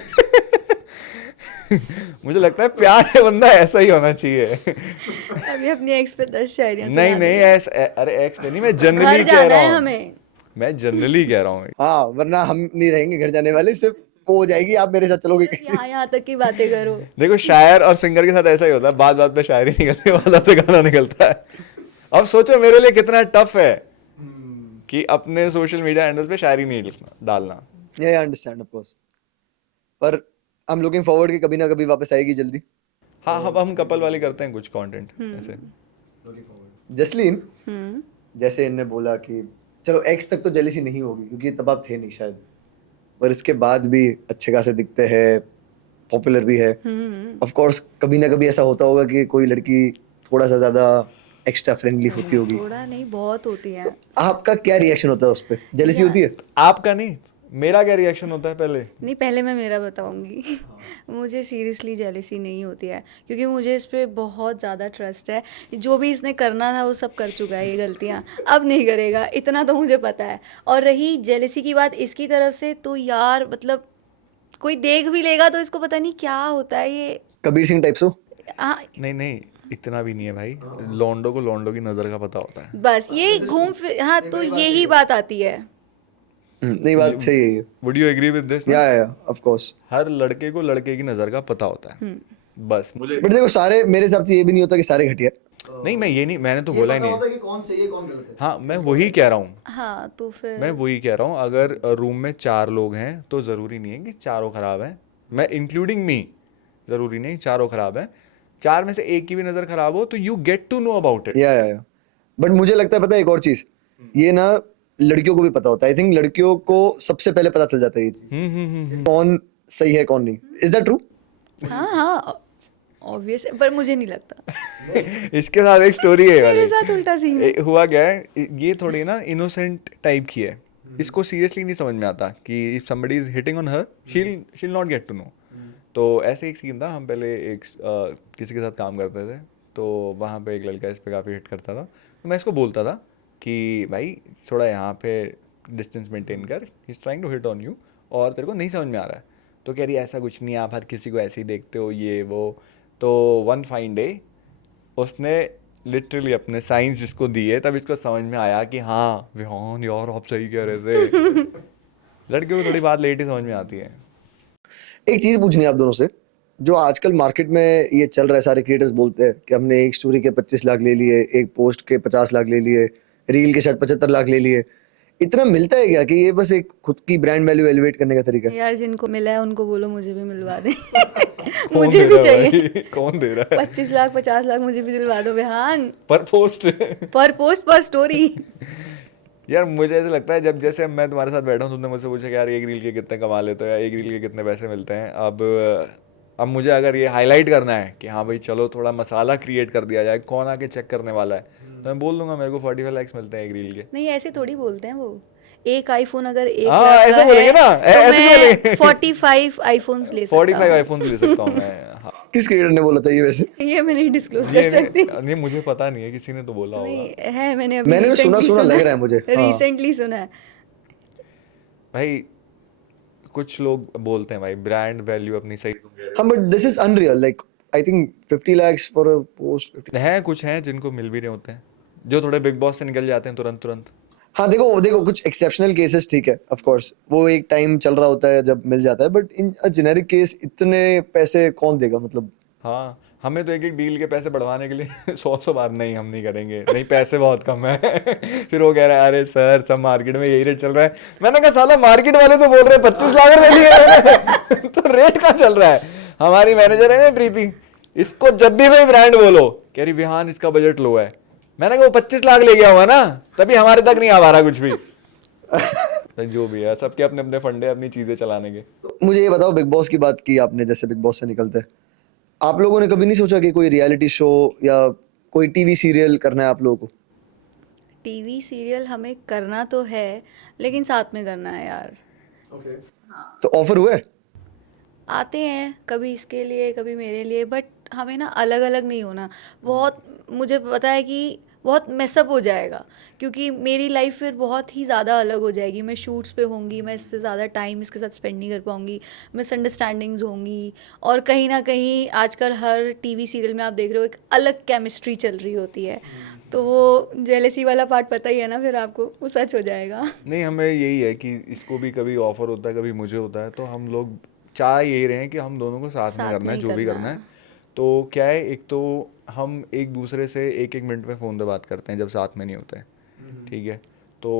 मुझे लगता है प्यार है बंदा ऐसा ही होना चाहिए। अभी अपनी एक्स पे 10 शायरियां नहीं सुना नहीं, दी। ऐसा, अरे एक्स पे नहीं, मैं जनरली घर कह जाना रहा है हूँ। हमें। मैं जनरली कह रहा हूँ। हाँ, वरना हम नहीं रहेंगे घर जाने वाले, सिर्फ वो हो जाएगी, आप मेरे साथ चलोगे सिर्फ कहीं। यहाँ तक की बातें करो। देखो, शायर और सिंगर के साथ ऐसा ही होता है, बात बात पे शायरी निकलती है, बात बात पे गाना निकलता है। अब सोचो मेरे लिए कितना टफ है कि अपने सोशल मीडिया हैंडल्स पे शायरी नहीं डालना। ये अंडरस्टैंड ऑफ कोर्स, पर आई एम लुकिंग फॉरवर्ड कि कभी ना कभी वापस आएगी जल्दी। हाँ, अब हम कपल वाले करते हैं कुछ कंटेंट ऐसे। जसलीन, हम्म। जैसे इनने बोला कि चलो एक्स तक तो जेलिसी नहीं होगी क्योंकि तब आप थे नहीं शायद, पर इसके बाद भी अच्छे खासे दिखते हैं, पॉपुलर भी है। ऑफ कोर्स कभी ना कभी ऐसा होता होगा कि कोई लड़की थोड़ा सा ज्यादा एक्स्ट्रा फ्रेंडली होती होगी, थोड़ा नहीं, बहुत होती है। आपका क्या रिएक्शन होता है उस पर? जेलिसी होती है? आपका नहीं, मेरा क्या रिएक्शन होता है पहले? नहीं, पहले मैं मेरा बताऊंगी। मुझे सीरियसली जेलिसी नहीं होती है क्योंकि मुझे इस पे बहुत ज़्यादा ट्रस्ट है। जो भी इसने करना था वो सब कर चुका है, ये गलतियाँ अब नहीं करेगा, इतना तो मुझे पता है। और रही जेलिसी की बात इसकी तरफ से, तो यार मतलब कोई देख भी लेगा तो इसको पता नहीं क्या होता है ये। कबीर सिंह टाइप्स हो? हाँ, नहीं नहीं, इतना भी नहीं है भाई। लौंडो को लौंडो की नजर का पता होता है। बस ये घूम फिर, हाँ, तो यही बात आती है। नहीं, बात सही है ये। Would you agree with this? या ऑफ कोर्स। हर लड़के को लड़के की नजर का पता होता है, बस। मुझे बट देखो, सारे, मेरे हिसाब से ये भी नहीं होता कि सारे घटिया। नहीं, मैं ये नहीं, मैंने तो बोला ही नहीं। कि कौन सही है कौन गलत है। हाँ, मैं वही कह रहा हूँ, हाँ, तो फिर मैं वही कह रहा हूँ। अगर रूम में 4 लोग हैं तो ज़रूरी नहीं है कि चारों खराब हैं, मैं इंक्लूडिंग मी, ज़रूरी नहीं चारों खराब हैं। 4 में से एक की भी नज़र खराब हो तो you get to know about it. या बट मुझे लगता है, पता है एक और चीज, ये ना लड़कियों को भी पता होता है। आई थिंक लड़कियों को सबसे पहले पता चल जाता है ये चीज, कौन सही है कौन नहीं। Is that true? हाँ हाँ, ऑब्वियस है, पर मुझे नहीं लगता। इसके साथ एक स्टोरी है मेरे वाली। साथ उल्टा सीन है। हुआ क्या है, ये थोड़ी ना इनोसेंट टाइप की है, इसको सीरियसली नहीं समझ में आता कि if somebody is hitting on her, she'll not gate to no. तो ऐसे एक सीन था, हम पहले एक किसी के साथ काम करते थे, तो वहाँ पे एक लड़का इस पे काफ़ी हिट करता था। तो मैं इसको बोलता था कि भाई थोड़ा यहाँ पे डिस्टेंस मेंटेन कर, he is trying to hit on you और तेरे को नहीं समझ में आ रहा है। तो कह रही ऐसा कुछ नहीं, आप हर किसी को ऐसे ही देखते हो, ये वो। तो वन फाइन डे उसने लिटरली अपने साइंस जिसको दिए, तब इसको समझ में आया कि हाँ विहान यार आप सही कह रहे थे। लड़कियों को थोड़ी बात लेट ही समझ में आती है। एक चीज पूछनी है आप दोनों से, जो आजकल मार्केट में ये चल रहा है, सारे क्रिएटर्स बोलते हैं कि हमने एक स्टोरी के 25 लाख ले लिए, एक पोस्ट के 50 लाख ले लिए, रील के शायद 75 लाख ले लिए। इतना मिलता है क्या कि ये बस एक खुद की ब्रांड वैल्यू एलिवेट करने का तरीका है? यार, जिनको मिला है उनको बोलो मुझे भी मिलवा दे। कौन मुझे दे भी रहा है चाहिए। भाई? कौन दे रहा है? 25 लाख 50 लाख मुझे भी दिलवा दो बेहान। पर पोस्ट। पर पोस्ट पर स्टोरी। यार मुझे ऐसा लगता है, जब जैसे मैं तुम्हारे साथ बैठा हूँ, तुमने मुझसे पूछा कि यार एक रील के कितने कमा लेते हो या एक रील के कितने पैसे मिलते हैं। अब अब मुझे अगर ये हाईलाइट करना है कि हाँ भाई चलो थोड़ा मसाला क्रिएट कर दिया जाए, कौन आके चेक करने वाला है, तो मैं बोल दूंगा मेरे को 45 लाइक्स मिलते हैं एक रील के। नहीं ऐसे थोड़ी बोलते हैं वो, एक आईफोन अगर 1 हाँ, लाख ऐसे का बोलेंगे है ना, तो ऐसे मैं बोलेंगे। 45 आईफोन्स ले सकता 45 हूँ। आईफोन ले सकता हूँ मैं। हाँ। किस क्रिएटर ने बोला था ये वैसे? ये मैं नहीं डिस्क्लोज ये कर सकती। नहीं मुझे पता नहीं है, किसी ने तो बोला होगा। नहीं है, मैंने अभी मैंने भी सुना रिसेंटली सुना लग रहा है मुझे। हाँ। रिसेंटली सुना है। भाई कुछ लोग बोलते हैं भाई ब्रांड वैल्यू अपनी सही हाँ but this is unreal, like I think 50 lakhs for a post. है, कुछ हैं जिनको मिल भी रहे होते हैं, जो थोड़े बिग बॉस से निकल जाते हैं तुरंत तुरंत। हाँ देखो देखो, कुछ एक्सेप्शनल केसेस ठीक है, ऑफ कोर्स वो एक टाइम चल रहा होता है जब मिल जाता है, बट इन जेनेरिक केस इतने पैसे कौन देगा मतलब? हाँ, हमें तो एक एक डील के पैसे बढ़वाने के लिए 100 बार नहीं हम नहीं करेंगे, नहीं पैसे बहुत कम है। फिर वो कह रहा है अरे सर सब मार्केट में यही रेट चल रहा है। मैंने कहा साला मार्केट वाले तो बोल रहे हैं 25 लाख रुपए लिए। तो रेट कहाँ चल रहा है? हमारी मैनेजर है ना प्रीति, इसको जब भी कोई ब्रांड बोलो कह रही विहान इसका बजट लो है। मैंने कहा वो 25 लाख ले गया हुआ ना, तभी हमारे तक नहीं आ पा रहा कुछ भी। तो जो भी है, सबके अपने अपने फंडे अपनी चीजें चलाने के। तो मुझे ये बताओ, बिग बॉस की बात की आपने, जैसे बिग बॉस से निकलते हैं, आप लोगों ने कभी नहीं सोचा कि कोई रियलिटी शो या कोई टीवी सीरियल करना है आप लोगों को? टीवी सीरियल हमें करना तो है, लेकिन साथ में करना है यार। तो ऑफर हुए? आते हैं कभी इसके लिए कभी मेरे लिए, बट हमें ना अलग अलग नहीं होना। बहुत मुझे पता है कि बहुत मेसअप हो जाएगा, क्योंकि मेरी लाइफ फिर बहुत ही ज़्यादा अलग हो जाएगी। मैं शूट्स पे होंगी, मैं इससे ज़्यादा टाइम इसके साथ स्पेंड नहीं कर पाऊँगी, मिसअंडरस्टैंडिंग्स होंगी, और कहीं ना कहीं आजकल हर टीवी सीरियल में आप देख रहे हो एक अलग केमिस्ट्री चल रही होती है, तो वो जेलेसी वाला पार्ट पता ही है ना, फिर आपको वो सच हो जाएगा। नहीं, हमें यही है कि इसको भी कभी ऑफर होता है कभी मुझे होता है, तो हम लोग चाह यही रहे हैं कि हम दोनों को साथ में साथ करना में है ही जो भी करना करना है। है। तो क्या है, एक तो हम एक दूसरे से एक एक मिनट में फ़ोन पे बात करते हैं जब साथ में नहीं होते हैं, ठीक है। तो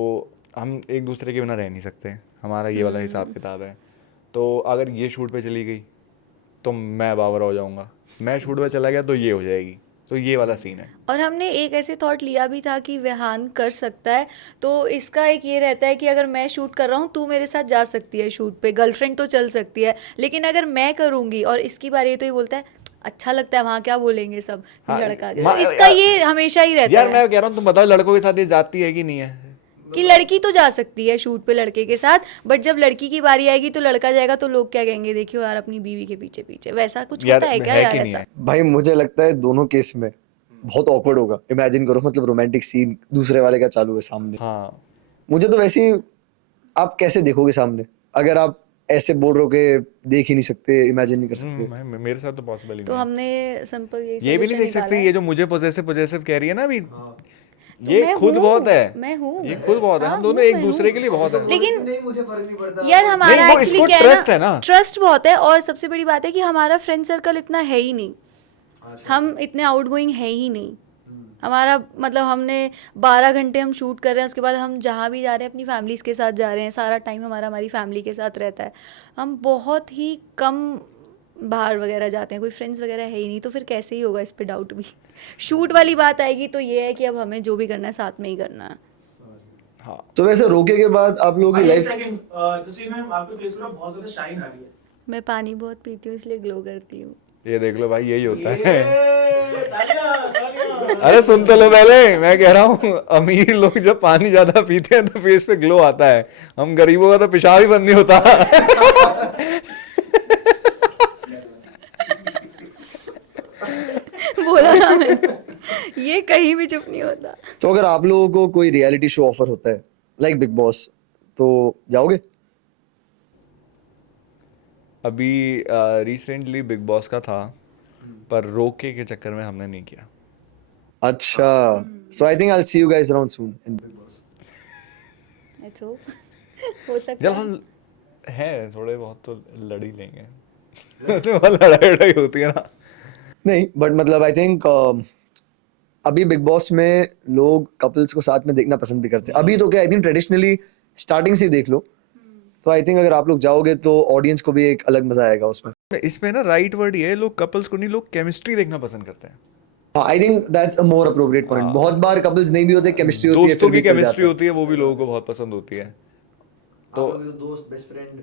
हम एक दूसरे के बिना रह नहीं सकते, हमारा ये वाला हिसाब किताब है। तो अगर ये शूट पे चली गई तो मैं बावर हो जाऊंगा, मैं शूट पे चला गया तो ये हो जाएगी, तो ये वाला सीन है। और हमने एक ऐसे थॉट लिया भी था कि विहान कर सकता है, तो इसका एक ये रहता है कि अगर मैं शूट कर रहा हूँ तू मेरे साथ जा सकती है शूट पे, गर्लफ्रेंड तो चल सकती है, लेकिन अगर मैं करूँगी और इसकी बारी है तो ये बोलता है अच्छा लगता है वहाँ क्या बोलेंगे सब, हाँ, लड़का तो इसका ये हमेशा ही रहता यार है मैं कह रहा हूँ, तुम बताओ लड़कों के साथ ये जाती है कि नहीं है? कि लड़की तो जा सकती है शूट पे लड़के के साथ, बट जब लड़की की बारी आएगी तो लड़का जाएगा तो लोग क्या कहेंगे, देखियो यार अपनी बीवी के पीछे पीछे, वैसा कुछ यार होता है क्या है यार कि नहीं ऐसा? है? भाई मुझे लगता है दोनों केस में बहुत ऑकवर्ड होगा। इमेजिन करो, मतलब रोमांटिक सीन दूसरे वाले का चालू है सामने। हाँ, मुझे तो वैसे ही, आप कैसे देखोगे सामने अगर आप ऐसे बोल रहे हो कि देख ही नहीं सकते, इमेजिन नहीं कर सकते? मेरे साथ तो पॉसिबल ही तो नहीं है। हमने सिंपल ये भी नहीं solution देख निकाला सकते, है। ये जो मुझे पॉजेसिव कह रही है ना अभी, तो ये मैं खुद हूँ, बहुत है, मैं हूँ, ये खुद बहुत है, हाँ, हम दोनों हूँ, एक मैं दूसरे हूँ। के लिए बहुत है। लेकिन नहीं, मुझे फर्क नहीं पड़ता यार हमारा नहीं, वो एक्चुअली इसको क्या trust है है ना, ना। ट्रस्ट बहुत है, और सबसे बड़ी बात है कि हमारा फ्रेंड सर्कल इतना है ही नहीं, हम इतने आउटगोइंग है ही नहीं। हमारा मतलब हमने 12 घंटे हम शूट कर रहे हैं, उसके बाद हम जहाँ भी जा रहे हैं अपनी फैमिलीज़ के साथ जा रहे हैं, सारा टाइम हमारा हमारी फैमिली के साथ रहता है। हम बहुत ही कम बाहर वगैरह जाते हैं, कोई फ्रेंड्स वगैरह है ही नहीं, तो फिर कैसे ही होगा इस पे डाउट भी। शूट वाली बात आएगी तो ये है कि अब हमें जो भी करना है साथ में ही करना है। हाँ, तो वैसे रोके के बाद आप लोगों की एक लाइफ, सेकंड, जसवीर मैम आपके फेस पे ना बहुत ज्यादा शाइन आ रही है। मैं पानी बहुत पीती हूँ इसलिए ग्लो करती हूँ। ये देख लो भाई, यही होता ये, है। तालियां, तालियां। अरे सुन तो लो पहले, मैं कह रहा हूँ अमीर लोग जब पानी ज्यादा पीते हैं तो फेस पे ग्लो आता है, हम गरीबों का तो पेशाब ही बंद नहीं होता। बोला ना मैंने, ये कहीं भी चुप नहीं होता। तो अगर आप लोगों को कोई रियलिटी शो ऑफर होता है लाइक बिग बॉस, तो जाओगे? अभी रिसेंटली बिग बॉस का था, पर रोके के चक्कर में हमने नहीं किया। अच्छा, so I think I will see you guys around soon in Bigg Boss. Let's hope। हो सकता जब है। हम हैं थोड़े बहुत तो लड़ ही लेंगे। तो लड़ाई होती है ना। नहीं बट मतलब आई थिंक अभी बिग बॉस में लोग कपल्स को साथ में देखना पसंद भी करते हैं। अभी तो क्या, आई थिंक ट्रेडिशनली स्टार्टिंग से ही देख लो, तो आई थिंक अगर आप लोग जाओगे तो ऑडियंस को भी एक अलग मजा आएगा उसमें। इसमें ना राइट वर्ड ये है, लोग कपल्स को नहीं, लोग केमिस्ट्री देखना पसंद करते हैं। I think that's a more appropriate point. बहुत बार कपल्स नहीं भी होते, केमिस्ट्री होती है, दोस्तों फिर की भी चल केमिस्ट्री जाता है। होती है, वो भी लोगों को बहुत पसंद होती है। तो दोस्त, बेस्ट फ्रेंड,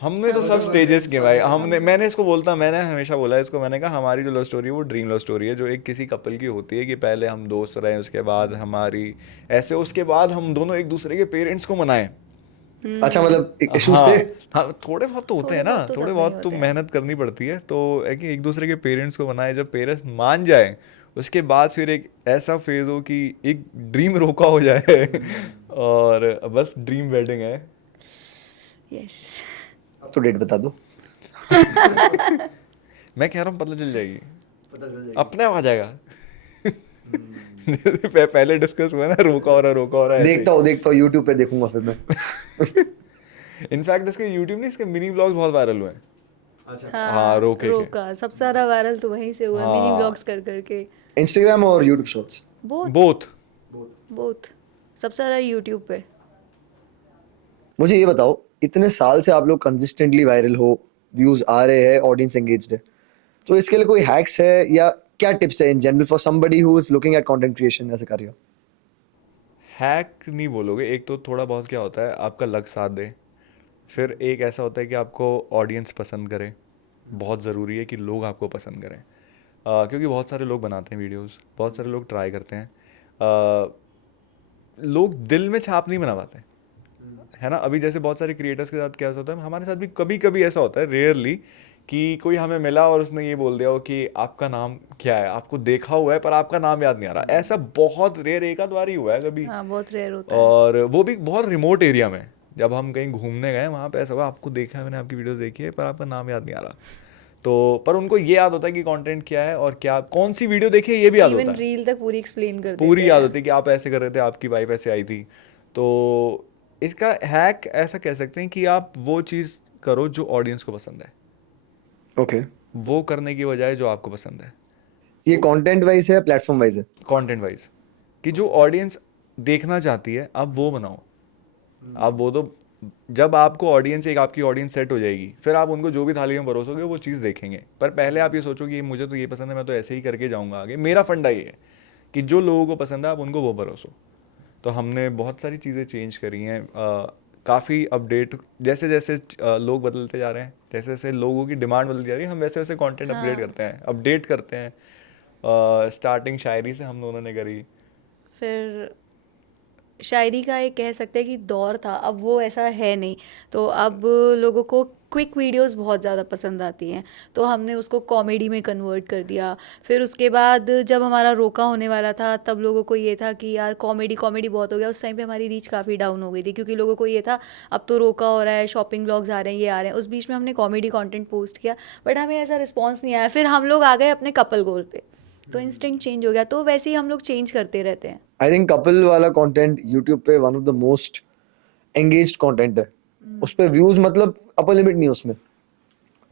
हमने तो सब स्टेजेस के भाई, मैंने हमेशा बोला इसको, मैंने कहा हमारी जो लव स्टोरी है वो ड्रीम लव स्टोरी है, जो एक किसी कपल की होती है कि पहले हम दोस्त रहे, उसके बाद हमारी ऐसे, उसके बाद हम दोनों एक दूसरे के पेरेंट्स को मनाएं। अच्छा, मतलब इश्यूज हाँ, थे। हाँ, थोड़े बहुत तो होते हैं ना, तो थोड़े सब बहुत में तो होते हैं। मेहनत करनी पड़ती है, तो है कि एक दूसरे के पेरेंट्स को बनाए, जब पेरेंट्स मान जाए उसके बाद फिर एक ऐसा फेज हो कि एक ड्रीम रोका हो जाए और बस ड्रीम वेडिंग है। यस। अब तो डेट बता दो। मैं कह रहा हूँ पता चल जाएगी, पता चल जाएगी। अपने आप आ जाएगा। पहले डिस्कस हुआ ना, रोका हो रहा है ऐसे देखता हूँ यूट्यूब पे देखूंगा फिर मैं। ही। इनफैक्ट इसके यूट्यूब नहीं, इसके मिनी ब्लॉग्स बहुत वायरल हुए हैं। अच्छा। हाँ, रोके के। रोका सबसे सारा वायरल तो वहीं से हुआ, मिनी हाँ। व्लॉग्स कर करके। इंस्टाग्राम और YouTube shorts. Both both. Both सबसे ज़्यादा यूट्यूब पे। मुझे ये बताओ, इतने साल से आप लोग कंसिस्टेंटली वायरल हो, व्यूज आ रहे हैं, ऑडियंस एंगेज्ड है, तो इसके लिए कोई हैक्स है या क्या टिप्स है in general for somebody who is looking at content creation as a career? Hack नहीं बोलोगे, एक तो थोड़ा बहुत क्या होता है, आपका लक साथ दे, फिर एक ऐसा होता है कि आपको ऑडियंस पसंद करे। बहुत ज़रूरी है कि लोग आपको पसंद करें, क्योंकि बहुत सारे लोग बनाते हैं वीडियोस, बहुत सारे लोग ट्राई करते हैं, लोग दिल में छाप नहीं बना पाते, है ना। अभी जैसे बहुत सारे क्रिएटर्स के साथ क्या होता है, हमारे साथ भी कभी कभी ऐसा होता है, रेयरली, कि कोई हमें मिला और उसने ये बोल दिया हो कि आपका नाम क्या है, आपको देखा हुआ है पर आपका नाम याद नहीं आ रहा। ऐसा बहुत रेयर, एक आध बार ही हुआ है कभी, हाँ, बहुत रेयर होता है। और वो भी बहुत रिमोट एरिया में, जब हम कहीं घूमने गए वहाँ पे ऐसा हुआ, आपको देखा है मैंने, आपकी वीडियोस देखी है, पर आपका नाम याद नहीं आ रहा। तो पर उनको ये याद होता है कि कंटेंट क्या है और क्या, कौन सी वीडियो देखी है, ये भी याद इवन होता है, रील तक पूरी एक्सप्लेन कर देते पूरी याद हैं। होती है कि आप ऐसे कर रहे थे, आपकी वाइफ ऐसे आई थी। तो इसका हैक ऐसा कह सकते हैं कि आप वो चीज़ करो जो ऑडियंस को पसंद है, ओके। वो करने की बजाय जो आपको पसंद है, ये कंटेंट वाइज है या प्लेटफॉर्म वाइज है? कंटेंट वाइज, कि जो ऑडियंस देखना चाहती है आप वो बनाओ। आप वो तो, जब आपको ऑडियंस, एक आपकी ऑडियंस सेट हो जाएगी, फिर आप उनको जो भी थाली में परोसोगे वो चीज़ देखेंगे, पर पहले आप ये सोचो कि मुझे तो ये पसंद है, मैं तो ऐसे ही करके जाऊंगा आगे। मेरा फंडा ये है कि जो लोगों को पसंद है आप उनको वो परोसो। तो हमने बहुत सारी चीज़ें चेंज करी हैं, काफ़ी अपडेट, जैसे जैसे लोग बदलते जा रहे हैं, जैसे जैसे लोगों की डिमांड बदलती जा रही है, हम वैसे वैसे कंटेंट अपग्रेड करते हैं, अपडेट करते हैं। स्टार्टिंग शायरी से हम दोनों ने करी। फिर शायरी का एक कह सकते हैं कि दौर था, अब वो ऐसा है नहीं। तो अब लोगों को क्विक वीडियोस बहुत ज़्यादा पसंद आती हैं, तो हमने उसको कॉमेडी में कन्वर्ट कर दिया। फिर उसके बाद जब हमारा रोका होने वाला था, तब लोगों को ये था कि यार कॉमेडी कॉमेडी बहुत हो गया। उस टाइम पे हमारी रीच काफ़ी डाउन हो गई थी, क्योंकि लोगों को ये था अब तो रोका हो रहा है, शॉपिंग व्लॉग्स आ रहे हैं, ये आ रहे हैं। उस बीच में हमने कॉमेडी कंटेंट पोस्ट किया, बट हमें ऐसा रिस्पॉन्स नहीं आया। फिर हम लोग आ गए अपने कपल गोल पे, तो इंस्टेंट चेंज हो गया। तो वैसे ही हम लोग चेंज करते रहते हैं। आई थिंक कपल वाला कंटेंट यूट्यूब पे one of the most engaged content है। उस पे व्यूज मतलब अपर लिमिट नहीं है उसमें।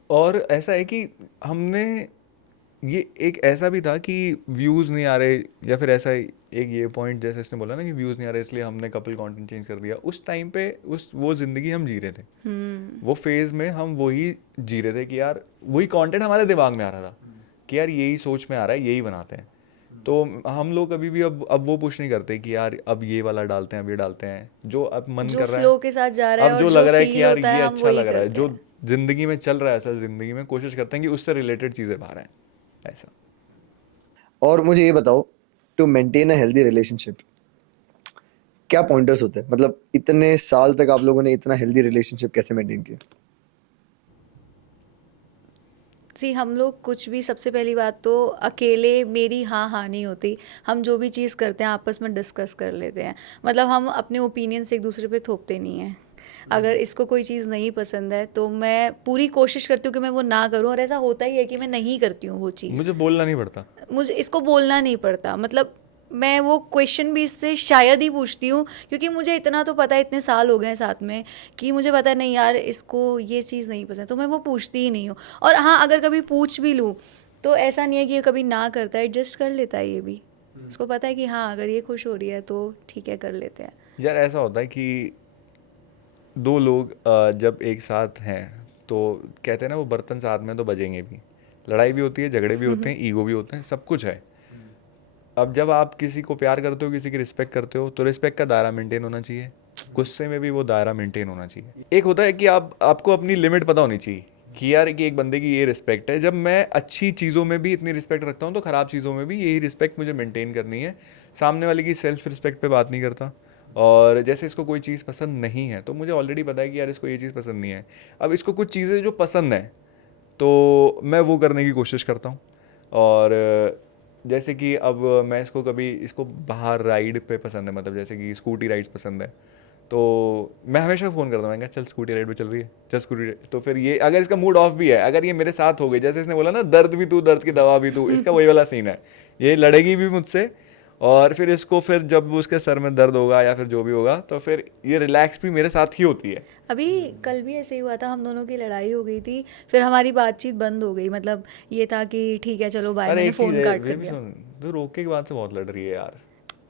और ऐसा है कि हमने, ये एक ऐसा भी था कि व्यूज़ नहीं आ रहे, या फिर ऐसा एक ये पॉइंट जैसे इसने बोला ना कि व्यूज़ नहीं आ रहे, इसलिए हमने कपल कंटेंट चेंज कर दिया। उस टाइम पे वो ज़िंदगी हम जी रहे थे, वो फेज़ में हम वही जी रहे थे कि यार वही कंटेंट हमारे दिमाग में आ रहा था कि यार यही सोच में आ रहा है, यही बनाते हैं। तो हम लोग कभी भी अब वो पुश नहीं करते कि यार अब ये वाला डालते हैं, अब ये डालते हैं, जो अब मन जो कर रहा फ्लो है, के साथ जा रहा है अब और जो जो लग रहा है फील कि यार होता ये है हम अच्छा वही लग रहा है, करते जो हैं। जिंदगी में चल रहा है, असल जिंदगी में कोशिश करते हैं कि उससे रिलेटेड चीज़ें बाहर आएं, ऐसा। और मुझे ये बताओ, to maintain a healthy relationship क्या पॉइंटर्स होते हैं? मतलब इतने साल तक आप लोगों ने इतना हेल्दी रिलेशनशिप कैसे मेंटेन किया? सी हम लोग कुछ भी, सबसे पहली बात तो अकेले मेरी हाँ हाँ नहीं होती। हम जो भी चीज़ करते हैं आपस में डिस्कस कर लेते हैं। मतलब हम अपने ओपिनियंस एक दूसरे पे थोपते नहीं हैं। अगर इसको कोई चीज़ नहीं पसंद है तो मैं पूरी कोशिश करती हूँ कि मैं वो ना करूँ, और ऐसा होता ही है कि मैं नहीं करती हूँ वो चीज़। मुझे बोलना नहीं पड़ता। मुझे इसको बोलना नहीं पड़ता। मतलब मैं वो क्वेश्चन भी इससे शायद ही पूछती हूँ, क्योंकि मुझे इतना तो पता है, इतने साल हो गए हैं साथ में, कि मुझे पता है नहीं यार इसको ये चीज़ नहीं पसंद, तो मैं वो पूछती ही नहीं हूँ। और हाँ, अगर कभी पूछ भी लूँ तो ऐसा नहीं है कि ये कभी ना करता है, एडजस्ट कर लेता है ये भी। उसको पता है कि हाँ अगर ये खुश हो रही है तो ठीक है, कर लेते हैं। यार ऐसा होता है कि दो लोग जब एक साथ हैं तो कहते हैं ना, वो बर्तन साथ में तो बजेंगे भी, लड़ाई भी होती है, झगड़े भी होते हैं, ईगो भी होते हैं, सब कुछ है। अब जब आप किसी को प्यार करते हो, किसी की रिस्पेक्ट करते हो, तो रिस्पेक्ट का दायरा मेंटेन होना चाहिए। गुस्से में भी वो दायरा मेंटेन होना चाहिए। एक होता है कि आपको अपनी लिमिट पता होनी चाहिए कि यार कि एक बंदे की ये रिस्पेक्ट है। जब मैं अच्छी चीज़ों में भी इतनी रिस्पेक्ट रखता हूँ तो ख़राब चीज़ों में भी यही रिस्पेक्ट मुझे मेंटेन करनी है। सामने वाले की सेल्फ रिस्पेक्ट पे बात नहीं करता। और जैसे इसको कोई चीज़ पसंद नहीं है तो मुझे ऑलरेडी पता है कि यार इसको ये चीज़ पसंद नहीं है। अब इसको कुछ चीज़ें जो पसंद है तो मैं वो करने की कोशिश करता हूँ। और जैसे कि अब मैं इसको बाहर राइड पे पसंद है, मतलब जैसे कि स्कूटी राइड्स पसंद है, तो मैं हमेशा फ़ोन करता हूँ, मैं कहा चल स्कूटी राइड पे चल रही है, चल स्कूटी राइड। तो फिर ये अगर इसका मूड ऑफ भी है, अगर ये मेरे साथ हो गई, जैसे इसने बोला ना दर्द भी तू दर्द की दवा भी तू, इसका वही वाला सीन है। ये लड़ेगी भी मुझसे और फिर इसको फिर जब उसके सर में दर्द होगा या फिर जो भी होगा तो फिर ये रिलैक्स भी मेरे साथ ही होती है। अभी कल भी ऐसे ही हुआ था, हम दोनों की लड़ाई हो गई थी, फिर हमारी बातचीत बंद हो गई। मतलब ये था कि ठीक है चलो बाय, अरे मैंने एक चीज़ फ़ोन है, काट वे कर भी दिया। सुन, तो रोके के बाद से बहुत लड़ रही है यार।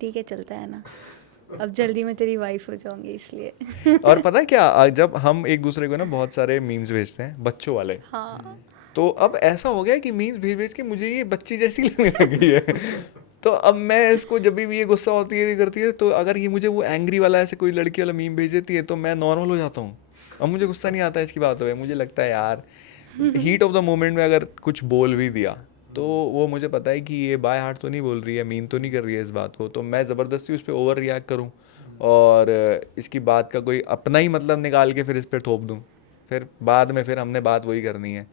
ठीक है चलता है ना, अब जल्दी मैं तेरी वाइफ हो जाऊंगी इसलिए। और पता है क्या, जब हम एक दूसरे को ना बहुत सारे मीम्स भेजते हैं बच्चों वाले, हाँ तो अब ऐसा हो गया है कि मीम्स भेज भेज के मुझे ये बच्ची जैसी लगने लगी है। तो अब मैं इसको जब भी ये गुस्सा होती है ये करती है, तो अगर ये मुझे वो एंग्री वाला ऐसे कोई लड़की वाला मीम भेज देती है तो मैं नॉर्मल हो जाता हूँ। अब मुझे गुस्सा नहीं आता इसकी बात हो, मुझे लगता है यार हीट ऑफ द मोमेंट में अगर कुछ बोल भी दिया तो वो मुझे पता है कि ये बाय हार्ट तो नहीं बोल रही है, मीन तो नहीं कर रही है इस बात को, तो मैं ज़बरदस्ती उस पर ओवर रिएक्ट करूँ और इसकी बात का कोई अपना ही मतलब निकाल के फिर इस पर थोप दूँ। फिर बाद में फिर हमने बात वही करनी है।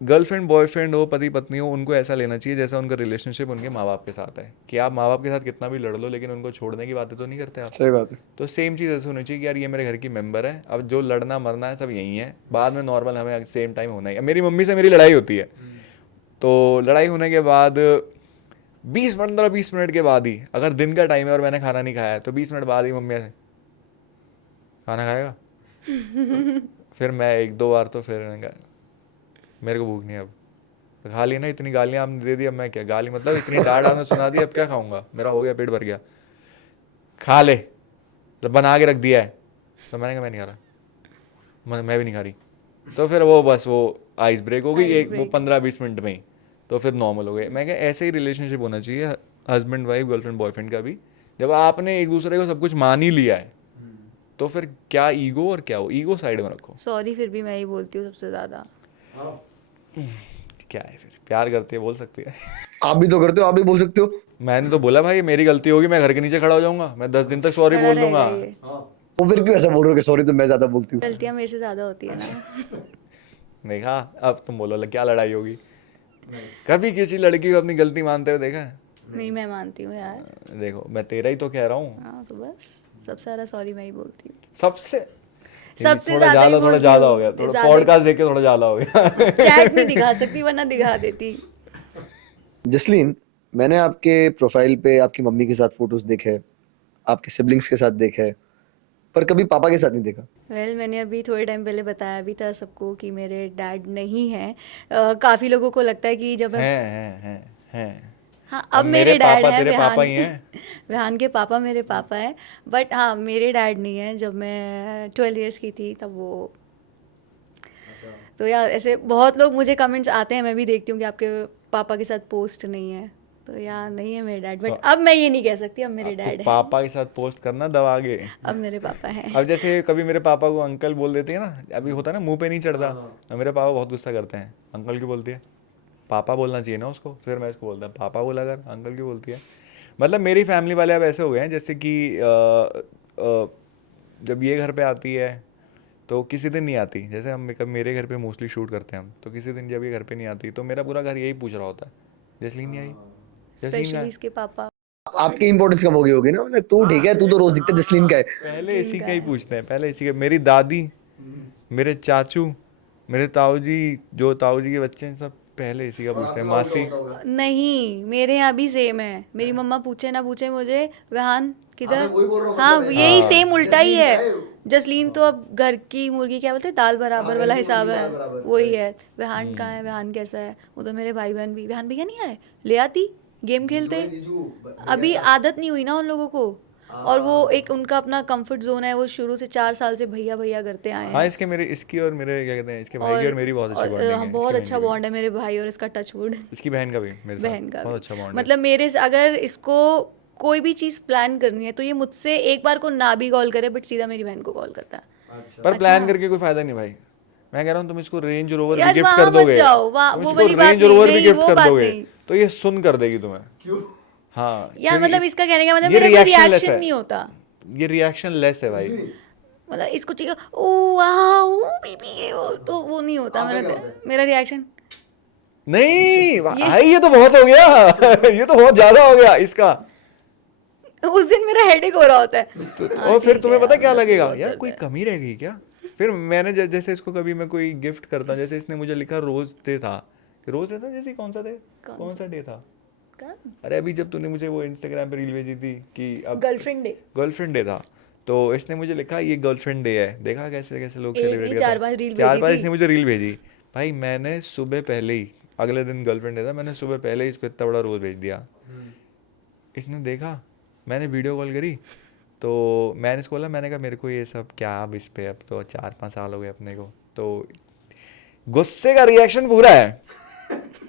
गर्लफ्रेंड बॉयफ्रेंड हो, पति पत्नी हो, उनको ऐसा लेना चाहिए जैसा उनका रिलेशनशिप उनके माँ बाप के साथ है, कि आप माँ बाप के साथ कितना भी लड़ लो लेकिन उनको छोड़ने की बातें तो नहीं करते आप। सही बात है। तो सेम चीज़ ऐसे होनी चाहिए कि यार ये मेरे घर की मेंबर है, अब जो लड़ना मरना है सब यही है, बाद में नॉर्मल हमें सेम टाइम होना ही है। मेरी मम्मी से मेरी लड़ाई होती है तो लड़ाई होने के बाद 20 मिनट के बाद ही, अगर दिन का टाइम है और मैंने खाना नहीं खाया है तो 20 मिनट बाद ही मम्मी ऐसे खाना खाएगा। फिर मैं 1-2 बार तो फिर मैंने कहा मेरे को भूख नहीं है, अब तो खा लिया ना, इतनी गालियाँ आपने दे दी, अब मैं क्या गाली, मतलब इतनी डांट आपने सुना दी, अब क्या खाऊंगा, मेरा हो गया, पेट भर गया, खा ले, तो बना के रख दिया है। तो मैंने कहा मैं नहीं खा रहा, मैं भी नहीं खा रही। तो फिर वो बस वो आइस ब्रेक हो गई एक वो 15-20 मिनट में ही, तो फिर नॉर्मल हो गए। मैं कहा ऐसे ही रिलेशनशिप होना चाहिए हस्बैंड वाइफ, गर्लफ्रेंड बॉयफ्रेंड का भी। जब आपने एक दूसरे को सब कुछ मान ही लिया है तो फिर क्या ईगो और क्या हो, ईगो साइड में रखो। सॉरी फिर भी मैं ही बोलती हूँ सबसे ज़्यादा। क्या है फिर, प्यार करती है बोल सकती है। आप भी तो करते हो, आप भी बोल सकते हो। मैंने तो बोला भाई मेरी गलती होगी, मैं घर के नीचे खड़ा हो जाऊंगा, मैं 10 दिन तक सॉरी खड़ा बोल दूंगा। रहेगा ये। वो फिर क्यों ऐसा बोल रहे हो कि सॉरी तो मैं ज्यादा बोलती हूँ। गलतियाँ मेरे से ज़्यादा होती है ना। देखा, अब तुम बोलो क्या लड़ाई होगी। कभी किसी लड़की को अपनी गलती मानते हुए देखा है? नहीं मैं मानती हूँ यार। देखो मैं तेरा ही तो कह रहा हूँ। हाँ तो बस सबसे ज़्यादा सॉरी मैं ही बोलती हूँ। सबसे सबसे थोड़ा ज़्यादा ही थोड़ा बोलती ज्यादा हूँ। हो गया, थोड़ा ज़्यादा- पॉडकास्ट देख के थोड़ा ज्यादा हो गया। चैट नहीं दिखा सकती वरना दिखा देती। जसलीन, मैंने आपके प्रोफाइल पे आपकी मम्मी के साथ फोटोज देखे, आपके सिबलिंग्स के साथ देखे, पर कभी पापा के साथ नहीं देखा। वेल मैंने अभी थोड़े टाइम पहले बताया भी था सबको कि मेरे डैड नहीं हैं। काफ़ी लोगों को लगता है कि जब मैं हैं। हाँ अब अब मेरे डैड पापा हैं, तेरे पापा ही विहान हैं। विहान के पापा मेरे पापा हैं, बट हाँ मेरे डैड नहीं हैं। जब मैं 12 इयर्स की थी तब वो, तो यार ऐसे बहुत लोग मुझे कमेंट्स आते हैं, मैं भी देखती हूँ कि आपके पापा के साथ पोस्ट नहीं है, तो यार नहीं है मेरे डैड। बट अब मैं ये नहीं कह सकती अब मेरे अब तो डैड हैं, पापा के साथ पोस्ट करना दबा के। अब मेरे पापा हैं। अब जैसे कभी मेरे पापा को अंकल बोल देते हैं ना, अभी होता है ना मुंह पे नहीं चढ़ता, तो मेरे पापा बहुत गुस्सा करते हैं, अंकल क्यों बोलती है, पापा बोलना चाहिए ना उसको। फिर मैं उसको बोलता पापा बोला कर, अंकल क्यों बोलती है। मतलब मेरी फैमिली वाले अब ऐसे हो गए हैं जैसे कि जब ये घर पे आती है तो किसी दिन नहीं आती, जैसे हम कभी मेरे घर पे मोस्टली शूट करते हैं हम, तो किसी दिन जब ये घर पे नहीं आती तो मेरा पूरा घर यही पूछ रहा होता है जसलीन नहीं आई, जसलीन स्पेशली कहाँ है? इसके पापा। आपकी इंपॉर्टेंस कम हो गई होगी ना, मतलब तू ठीक है, तू तो रोज दिखता है, जसलीन का है। पहले इसी का ही पूछते हैं, पहले इसी का। मेरी दादी, मेरे चाचू, मेरे ताऊ जी, जो ताऊ जी के बच्चे हैं, सब पहले इसी का पूछते हैं। मासी नहीं मेरे यहाँ भी सेम है, मेरी मम्मा पूछे ना पूछे मुझे विहान किधर, हाँ यही सेम उल्टा ही है। जसलीन तो अब घर की मुर्गी क्या बोलते हैं, दाल बराबर वाला हिसाब है, वही है। विहान कहाँ है, विहान कैसा है, वो तो मेरे भाई बहन भी, विहान भैया नहीं आए, ले आती गेम खेलते। अभी आदत नहीं हुई ना उन लोगों को, और वो एक उनका अपना कंफर्ट जोन है, वो शुरू से 4 साल से भैया भैया करते आए हाँ, हैं। इसकी और मेरे क्या कहते हैं, इसके भाई की और मेरी बहुत अच्छी बॉन्डिंग हाँ, है। बहुत इसकी अच्छा बहन की बॉन्ड है मेरे भाई और इसका, टचवुड। भी। इसकी बहन का भी मेरे साथ बहन का बहुत भी। अच्छा बॉन्ड है। मतलब मेरे अगर इसको कोई भी चीज़ प्लान करनी है तो ये मुझसे एक बार को ना भी कॉल करे बट सीधा मेरी बहन को कॉल करता है। पर प्लान करके कोई फायदा नहीं भाई। मैं कह रहा हूँ तुम इसको रेंज रोवर भी यार गिफ्ट वहाँ कर मत दोगे, जाओ, तुम वो इसको वाली बात रेंज रोवर भी नहीं, गिफ्ट वो कर बात दोगे नहीं। तो ये सुन कर देगी तुम्हें। क्यों? हाँ यार क्योंकि मतलब इसका कहने का मतलब ये मेरा कोई reaction less रिएक्शन है। नहीं होता, ये रिएक्शन लेस है भाई। मतलब इसको चाहिए ओ वाओ बेबी ये वो, तो वो नहीं होता मेरा रिएक्शन। नहीं भाई ये तो बहुत हो गया ये तो बहुत ज्यादा हो गया इसका। उस दिन मेरा हेडेक हो रहा होता है। और फिर ठीक तुम्हें है पता यार, क्या बस लगेगा, बहुत यार दर्द कोई है। कमी रह गई क्या। फिर मैंने जैसे इसको कभी मैं कोई गिफ्ट करता हूँ, जैसे इसने मुझे लिखा रोज डे था, रोज डे था जैसे कौन सा डे, कौन सा डे था, अरे अभी जब तूने मुझे वो इंस्टाग्राम पे रील भेजी थी कि अब गर्लफ्रेंड डे था, तो इसने मुझे लिखा ये गर्लफ्रेंड डे है। देखा कैसे कैसे लोग एक सेलिब्रेट नहीं, करते चार-पाँच रील हैं। चार भेजी पांच थी। इसने मुझे रील भेजी भाई। मैंने सुबह पहले ही, अगले दिन गर्लफ्रेंड डे था, मैंने सुबह पहले ही इसको इतना बड़ा रोज भेज दिया। इसने देखा, मैंने वीडियो कॉल करी तो मैंने इसको बोला, मैंने कहा मेरे को ये सब क्या, अब इस पे अब तो 4-5 साल हो गए अपने को, तो गुस्से का रिएक्शन पूरा है,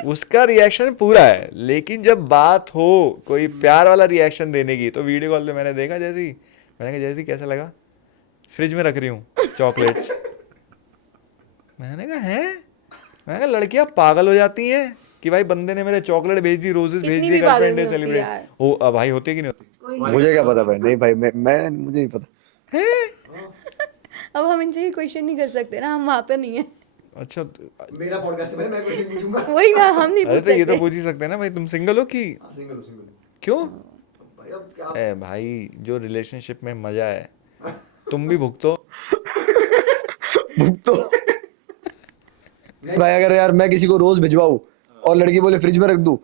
उसका रिएक्शन पूरा है। लेकिन जब बात हो कोई प्यार वाला रिएक्शन देने की, तो वीडियो कॉल पे मैंने देखा जैसी, मैंने कहा जैसी कैसा लगा, फ्रिज में रख रही हूँ चॉकलेट्स। मैंने कहा है, मैंने कहा लड़कियां पागल हो जाती हैं कि भाई बंदे ने मेरे चॉकलेट भेज दी, रोजेस भेज इतनी दिए भी पागल गर्लफ्रेंड डे नहीं होती सेलिब्रेट यार। हो। भाई होती है कि नहीं होती। मुझे क्या पता भाई, नहीं भाई मैं मुझे नहीं पता। अब हम इनसे ये क्वेश्चन नहीं कर सकते ना, हम वहाँ पे नहीं है। अच्छा मेरा पॉडकास्ट है भाई, मैं क्वेश्चन पूछूंगा। वही ना, हम नहीं अरे पूछ तो ये तो सकते। पूछ ही सकते हैं ना भाई, तुम सिंगल हो कि सिंगल क्यों। भाई, अब क्या ए भाई जो रिलेशनशिप में मजा है तुम भी भुगतो। भुगतो। भाई अगर यार मैं किसी को रोज भिजवाऊं और लड़की बोले फ्रिज में रख दूं,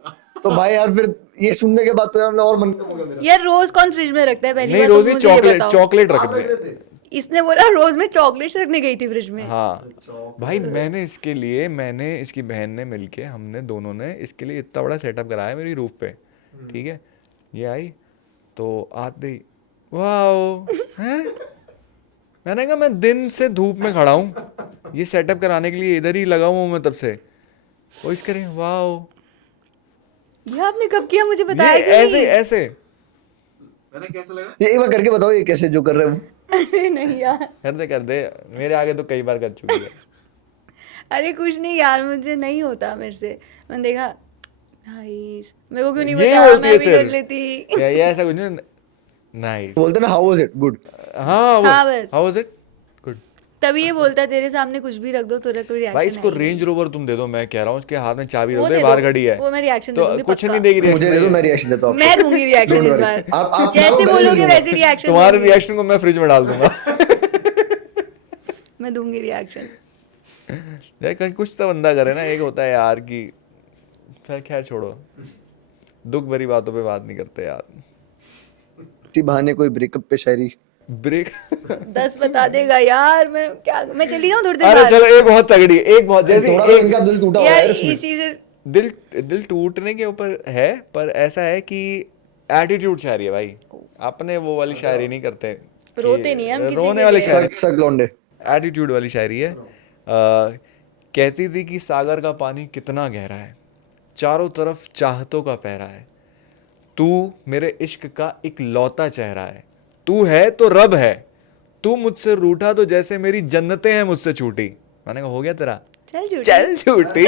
तो भाई यार फिर ये सुनने के बाद तो यार और मन कम हो गया मेरा। यार रोज कौन फ्रिज में रखता है, पहली नहीं बात तो रोज भी मुझे ये चॉकलेट बताओ। चॉकलेट रख आप दे। रख रहे थे? इसने बोला रोज मैं चॉकलेट्स रखने गई थी फ्रिज में। हाँ भाई मैंने इसके लिए, मैंने इसकी बहन ने मिलके, हमने दोनों ने इसके लिए इतना बड़ा सेटअप कराया मेरी रूफ पे, ठीक है। ये आई तो आते ही वाओ हैं, मैंने कहा मैं दिन से धूप में खड़ा हूँ ये सेटअप कराने के लिए, इधर ही लगा हुआ हूँ मैं तब से। वो इसके रहे वाओ, ये आपने कब किया मुझे बताया ये कि ऐसे नहीं? ऐसे। मैंने कैसा लगा? ये एक बार करके बताओ ये कैसे जो कर रहे हो। अरे नहीं यार, कर दे मेरे आगे तो कई बार कर चुकी है। अरे कुछ नहीं यार, मुझे नहीं होता मेरे से। मैंने देखा नाइस, मेरे को क्यों नहीं ये बताया, बोलती है मैं भी कर सिर्फ। लेती। ये ऐसा कुछ नहीं, नाइस। बोलते ना हाउ वाज इट, गुड। हाँ, बस। How was it, good. तभी ये बोलता है तेरे सामने कुछ भी रख दो, तेरा कोई रिएक्शन भाई इसको रेंज रोवर तुम दे दो, मैं कह रहा हूँ, उसके हाथ में चाबी वो रख दो, दे बाहर दो, खड़ी है वो मैं reaction दे तो दूंगी कुछ पक्का। नहीं देगी मुझे दे दो, मैं reaction। रिएक्शन देता हूँ। मैं दूंगी रिएक्शन Don't इस worry। बार, आप जैसे ना बोलोगे दूंगा। वैसे रिएक्शन तुम्हारे रिएक्शन को मैं फ्रिज में डाल दूंगा। मैं दूंगी रिएक्शन। यार कहीं कुछ तो बंदा करे ना, एक होता है यार कि फिर खैर छोड़ो, दुख भरी बातों पे बात नहीं करते यार। इसी बहाने कोई ब्रेकअप पे शायरी। ब्रेक 10 बता देगा यार, मैं क्या, मैं चली जाऊँ थोड़ी देर अरे बाद? चलो एक बहुत तगड़ी, एक बहुत जैसे थोड़ा तो इनका दिल टूटा हुआ यार है इसमें। इसी से दिल टूटने के ऊपर है, पर ऐसा है कि एटीट्यूड शायरी है भाई, अपने वो वाली शायरी नहीं करते कि रोते नहीं हैं हम किसी रोने के वाली लिए। शायरी, सक लौंडे। एटीट्यूड वाली शायरी है। कहती थी कि सागर का पानी कितना गहरा है, चारों तरफ चाहतों का पहरा है, तू मेरे इश्क का एक लौता चेहरा है, तू है तो रब है, तू मुझसे रूठा तो जैसे मेरी जन्नतें हैं मुझसे छूटी। मैंने कहा हो गया तेरा, चल झूठी। चल छूटी।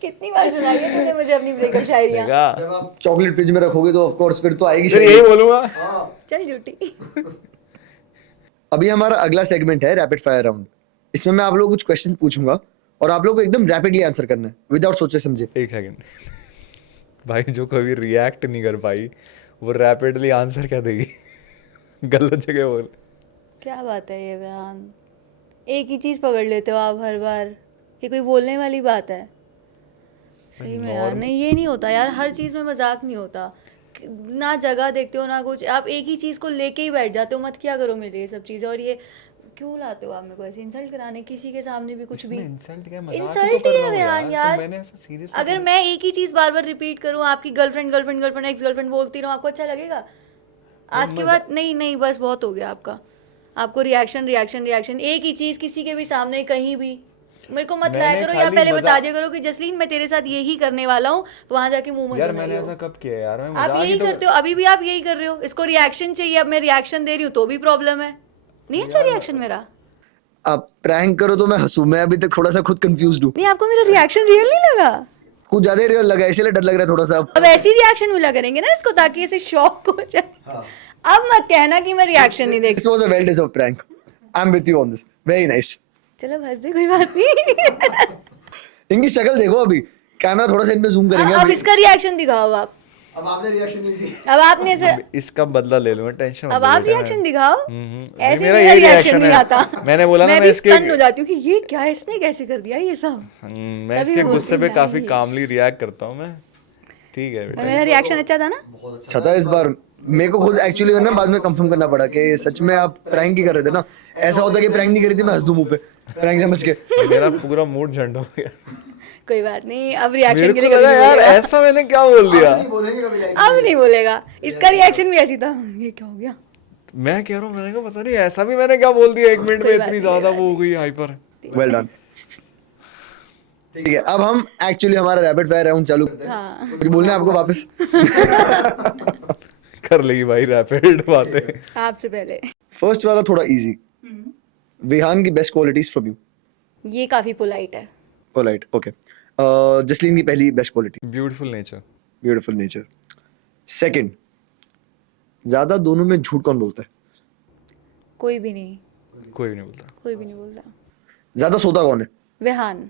कितनी बार सुनाई है तूने मुझे अपनी ब्रेकअप शायरियाँ? देखा? जब आप चॉकलेट फ्रिज में रखोगे तो ऑफ कोर्स फिर तो आएगी फिर शायरी। यही बोलूंगा। चल झूठी। अभी हमारा अगला सेगमेंट है रैपिड फायर राउंड। इसमें मैं आप लोगों को कुछ क्वेश्चंस पूछूंगा और आप लोगों को एकदम रैपिडली आंसर करना है विदाउट सोचे समझे। एक सेकंड भाई, जो कभी रिएक्ट नहीं कर पाई वो रैपिडली आंसर क्या देगी? गलत जगह बोल। क्या बात है ये बयान, एक ही चीज पकड़ लेते हो आप हर बार, ये कोई बोलने वाली बात है? सही में यार, नहीं ये नहीं होता यार, हर चीज में मजाक नहीं होता, ना जगह देखते हो ना कुछ, आप एक ही चीज को लेके ही बैठ जाते हो, मत क्या करो मेरे ये सब चीजें। और ये क्यों लाते हो आप मेरे को ऐसे इंसल्ट कराने, किसी के सामने भी कुछ भी इंसल्ट क्या, मजाक इंसल्ट तो ही कर है रहा हूँ बयान यार। यार। तो मैंने ऐसा सीरियस, अगर मैं एक ही चीज बार बार रिपीट करूँ, आपकी girlfriend girlfriend girlfriend ex girlfriend बोलती रहूँ, आपको अच्छा लगेगा? आज के बाद नहीं नहीं, बस बहुत हो गया आपका, आपको रिएक्शन रिएक्शन रिएक्शन, एक ही चीज किसी के भी सामने कहीं भी। मेरे को मत मैंने लाया करो, या खाली पहले बता मजाक- दिया करो कि जसलीन मैं तेरे साथ यही करने वाला हूँ, तो वहां जाके मुंह मत यार मैंने बनाइयो। ऐसा कब किया है यार, मैं आप मजाक ही यही तो करते हो, अभी भी आप यही कर रहे हो। इसको रिएक्शन चाहिए, अब मैं रिएक्शन दे रही हूँ तो भी प्रॉब्लम है। नहीं अच्छा रिएक्शन मेरा? आप प्रैंक करो तो मैं हंसूं, मैं अभी तक थोड़ा सा खुद कंफ्यूज्ड हूँ, नहीं आपको मेरा रिएक्शन रियल नहीं लगा? कुछ ज्यादा ही रियल लगा इसलिए डर लग रहा है थोड़ा सा। अब ऐसी रिएक्शन मिला करेंगे ना इसको, ताकि ऐसे शॉक हो जाए। अब मत कहना कि मैं रिएक्शन नहीं देख। This was a well deserved prank, I am with you on this, very nice. चलो हंस दे, कोई बात नहीं। इनकी शक्ल देखो, अभी कैमरा थोड़ा सा इन पे जूम करेंगे अब अभी। इसका रिएक्शन दिखाओ आप। अब आपने रिएक्शन नहीं दी। अब आपने ऐसे, इसका बदला ले लूंगा, टेंशन मत अब लो आप बेटा, रिएक्शन दिखाओ। अभी ऐसे मेरा मेरा यही रिएक्शन reaction नहीं है। आता। मैंने बोला ना मैं मैं भी इसके स्टन हो जाती हूँ कि ये क्या है, इसने कैसे कर दिया ये सब। मैं तभी इसके बोलती गुस्से पे हूँ, काफी nice। कामली रिएक्ट करता हूँ मैं। ठीक है और बेटा। मेरा रिएक्शन अच्छा था ना? अच्छा था इस बार। मेरे को खुद एक्चुअली ना बाद में कंफर्म करना पड़ा कि सच में आप प्रैंक ही कर रहे थे ना। ऐसा होता कि प्रैंक नहीं करी थी, मैं हंस दूं मुंह पे प्रैंक समझ के। मेरा पूरा मूड झंड हो गया। कोई बात नहीं, अब मेरे रिएक्शन के को लिए कभी लगा नहीं यार बोलेगा। ऐसा मैंने क्या बोल दिया। अब नहीं बोलेगा। इसका रिएक्शन भी ऐसी था, ये क्या हो गया। मैं कह रहा हूँ, मैंने कहा पता नहीं ऐसा भी मैंने क्या बोल दिया 1 मिनट कोई में, बात इतनी नहीं, ज्यादा कोई वो हो बात गई हाइपर। Well done. ठीक है, अब हम एक्चुअली हमारा रैपिड फायर राउंड चालू करते हैं। हाँ। कुछ बोलना है आपको वापस? कर लेगी भाई रैपिड बातें। आपसे पहले फर्स्ट वाला थोड़ा इजी। विहान की बेस्ट क्वालिटीज फ्रॉम यू। ये काफी पोलाइट है। Polite, okay. जसलीन की पहली best quality. Beautiful nature. Beautiful nature. Second, ज्यादा दोनों में झूठ कौन बोलता है? कोई भी नहीं, कोई भी नहीं बोलता। कोई भी नहीं बोलता। ज्यादा सोता कौन है? विहान।